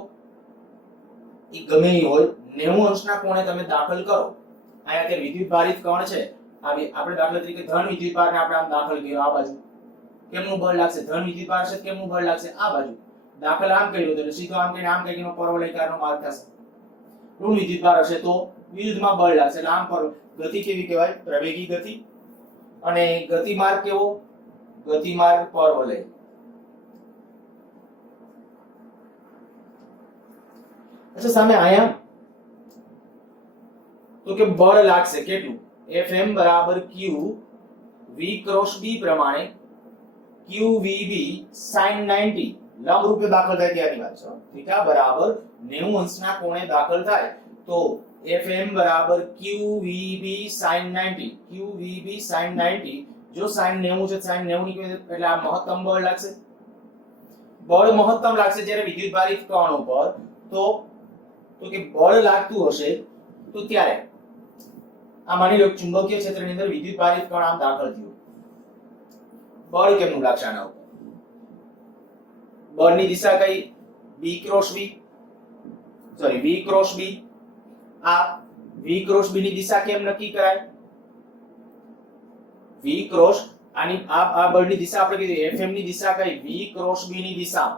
એ ગમે એ હોય, 90 અંશના કોણે તમે દાખલ કરો. અહીંયા તે વિદ્યુત ભારિત કણ છે, આપણે દાખલા તરીકે ધન વિદ્યુત ભારને આપણે આમ દાખલ કર્યો આ બાજુ, કેમનું બળ લાગશે? ધન વિદ્યુત ભાર છે, કેમનું બળ લાગશે? આ બાજુ. દાખલ આમ કર્યો તો સીધો આમ કરીને આમ કરીને પરવલયકારનો માર્ગ થશે. ઋણ વિદ્યુત ભાર હશે તો વિરુદ્ધમાં બળ લાગશે, એટલે આમ પર. ગતિ કેવી કહેવાય? પ્રવેગી ગતિ. અને ગતિ માર્ગ કેવો? ગતિ માર્ગ પરવલય. અચ્છા, સામે આયા તો કે બળ લાગશે કેટલું? Fm બરાબર q v ક્રોસ b પ્રમાણે qvb sin 90 લંબ રૂપે દાખલ થાય ત્યારની વાત છે. થીટા બરાબર 90 અંશના કોણે દાખલ થાય તો Fm બરાબર qvb sin 90, qvb sin 90. જો sin 90 છે, sin 90 ની એટલે આ મહત્તમ બળ લાગશે. બળ મહત્તમ લાગશે જ્યારે વિદ્યુત ભારિત કણ ઉપર. તો કે બળ લાગતું હશે તો ત્યારે આ માની લો ચુંબકીય ક્ષેત્રની અંદર વિદ્યુત ભારિત કણ આમ દાખલ થયું, બળ કેમનું લાગશે આના ઉપર? બળની દિશા કઈ? b cross b, sorry v cross b. આ v ક્રોસ b ની દિશા કેમ નક્કી કરાય? v ક્રોસ આની આ બળની દિશા આપણે કીધી Fm ની દિશા કઈ? v ક્રોસ b ની દિશા.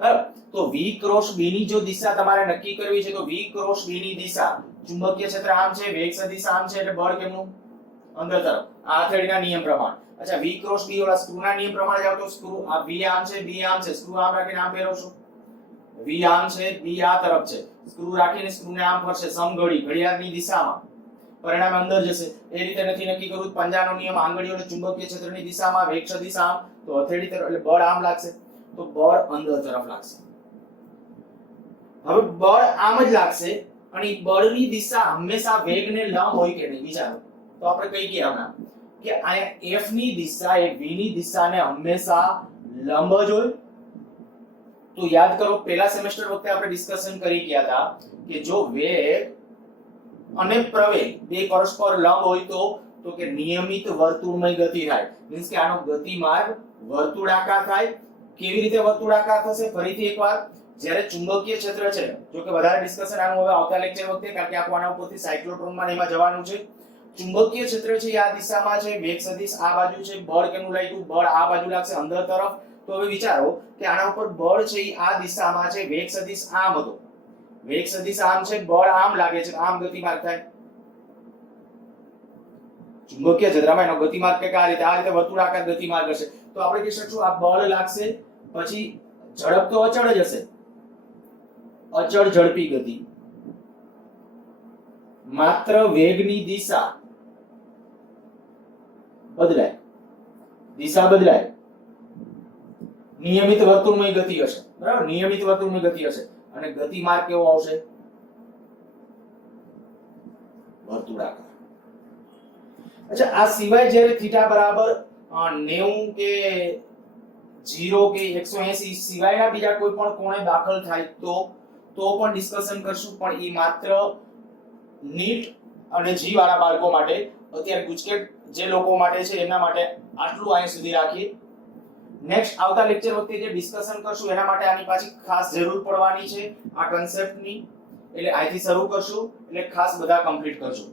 બરાબર, તો v ક્રોસ b ની જો દિશા તમારે નક્કી કરવી છે તો v ક્રોસ b ની દિશા ચુંબકીય ક્ષેત્ર આમ છે, વેગ સદિશ આમ છે, એટલે બળ કેમનું અંદર તરફ. આ હથેળીના નિયમ પ્રમાણે. અચ્છા v ક્રોસ d ઓલા સ્ક્રૂના નિયમ પ્રમાણે જાવ તો સ્ક્રૂ આ v આમ છે, b આમ છે, સ્ક્રૂ આમ રાખીને આમ ફેરવશો. v આમ છે, b આ તરફ છે, સ્ક્રૂ રાખીને સ્ક્રૂને આમ ફરશે સમઘડી ઘડિયાળની દિશામાં, પરિણામે અંદર જશે. એ રીતે નથી નક્કી કરવું પંજાનો નિયમ, આંગળીઓને ચુંબકીય ક્ષેત્રની દિશામાં, વેગ સદિશ આમ, તો હથેળી તરફ એટલે બળ આમ લાગશે, તો બળ અંદર તરફ લાગશે. હવે બળ આમ જ લાગશે અને બળની દિશા હંમેશા વેગને લંબ હોય કે નહીં વિચારો. તો આપણે કઈ ગયા હમણાં કે અહીંયા f ની દિશા એ v ની દિશાને હંમેશા લંબ જ હોય. તો યાદ કરો પહેલા સેમેસ્ટર વખતે આપણે ડિસ્કશન કરી ગયા હતા કે જો વેગ અને પ્રવેગ બે પરસ્પર લંબ હોય તો કે નિયમિત વર્તુળમય ગતિ થાય. મીન્સ કે આનો ગતિમાર્ગ વર્તુળાકાર થાય. કેવી રીતે વર્તુળાકાર થશે? ફરીથી એકવાર, જ્યારે ચુંબકીય ક્ષેત્ર છે, જો કે વધારે ડિસ્કશન આનું હવે આવતા લેક્ચર વખતે, કારણ કે આપણે આના ઉપરથી સાયક્લોટ્રોનમાં એમાં જવાનું છે. ચુંબકીય ક્ષેત્ર છે આ દિશામાં છે, વેગ સદિશ આ બાજુ છે, બળ કેનું લાગ્યું? બળ આ બાજુ લાગશે અંદર તરફ. તો હવે વિચારો કે આના ઉપર બળ છે આ દિશામાં છે, વેગ સદિશ આમ હતો, વેગ સદિશ આમ છે, બળ આમ લાગે છે, આમ ગતિમાર્ગ થાય. ચુંબકીય ક્ષેત્રમાં એનો ગતિમાર્ગ કંઈક આ રીતે વર્તુળાકાર ગતિમાર્ગ હશે. તો આપણે કહી શકશું આ બળ લાગશે, પછી ઝડપ તો અચળ જ હશે, અચળ ઝડપી ગતિ, માત્ર વેગની દિશા બદલાય, દિશા બદલાય, નિયમિત વર્તુળમય ગતિ હશે. બરાબર, નિયમિત વર્તુળમય ગતિ હશે અને ગતિમાર્ગ કેવો આવશે? વર્તુળાકાર. અચ્છા, આ સિવાય જ્યારે થીટા બરાબર 90 કે 0 કે 180 સિવાયના બીજા કોઈ પણ કોણે દાખલ થાય તો પણ ડિસ્કશન કરશું. પણ એ માત્ર નીટ અને જી વાળા બાળકો માટે, અત્યારે ગુજકેટ જે લોકો માટે છે એમના માટે આટલું અહીં સુધી રાખીએ. નેક્સ્ટ આવતા લેક્ચર વખતે જે ડિસ્કશન કરશું એના માટે આની પાછી ખાસ જરૂર પડવાની છે આ કન્સેપ્ટની, એટલે અહીંથી શરૂ કરશું, એટલે ખાસ બધા કમ્પ્લીટ કરશું.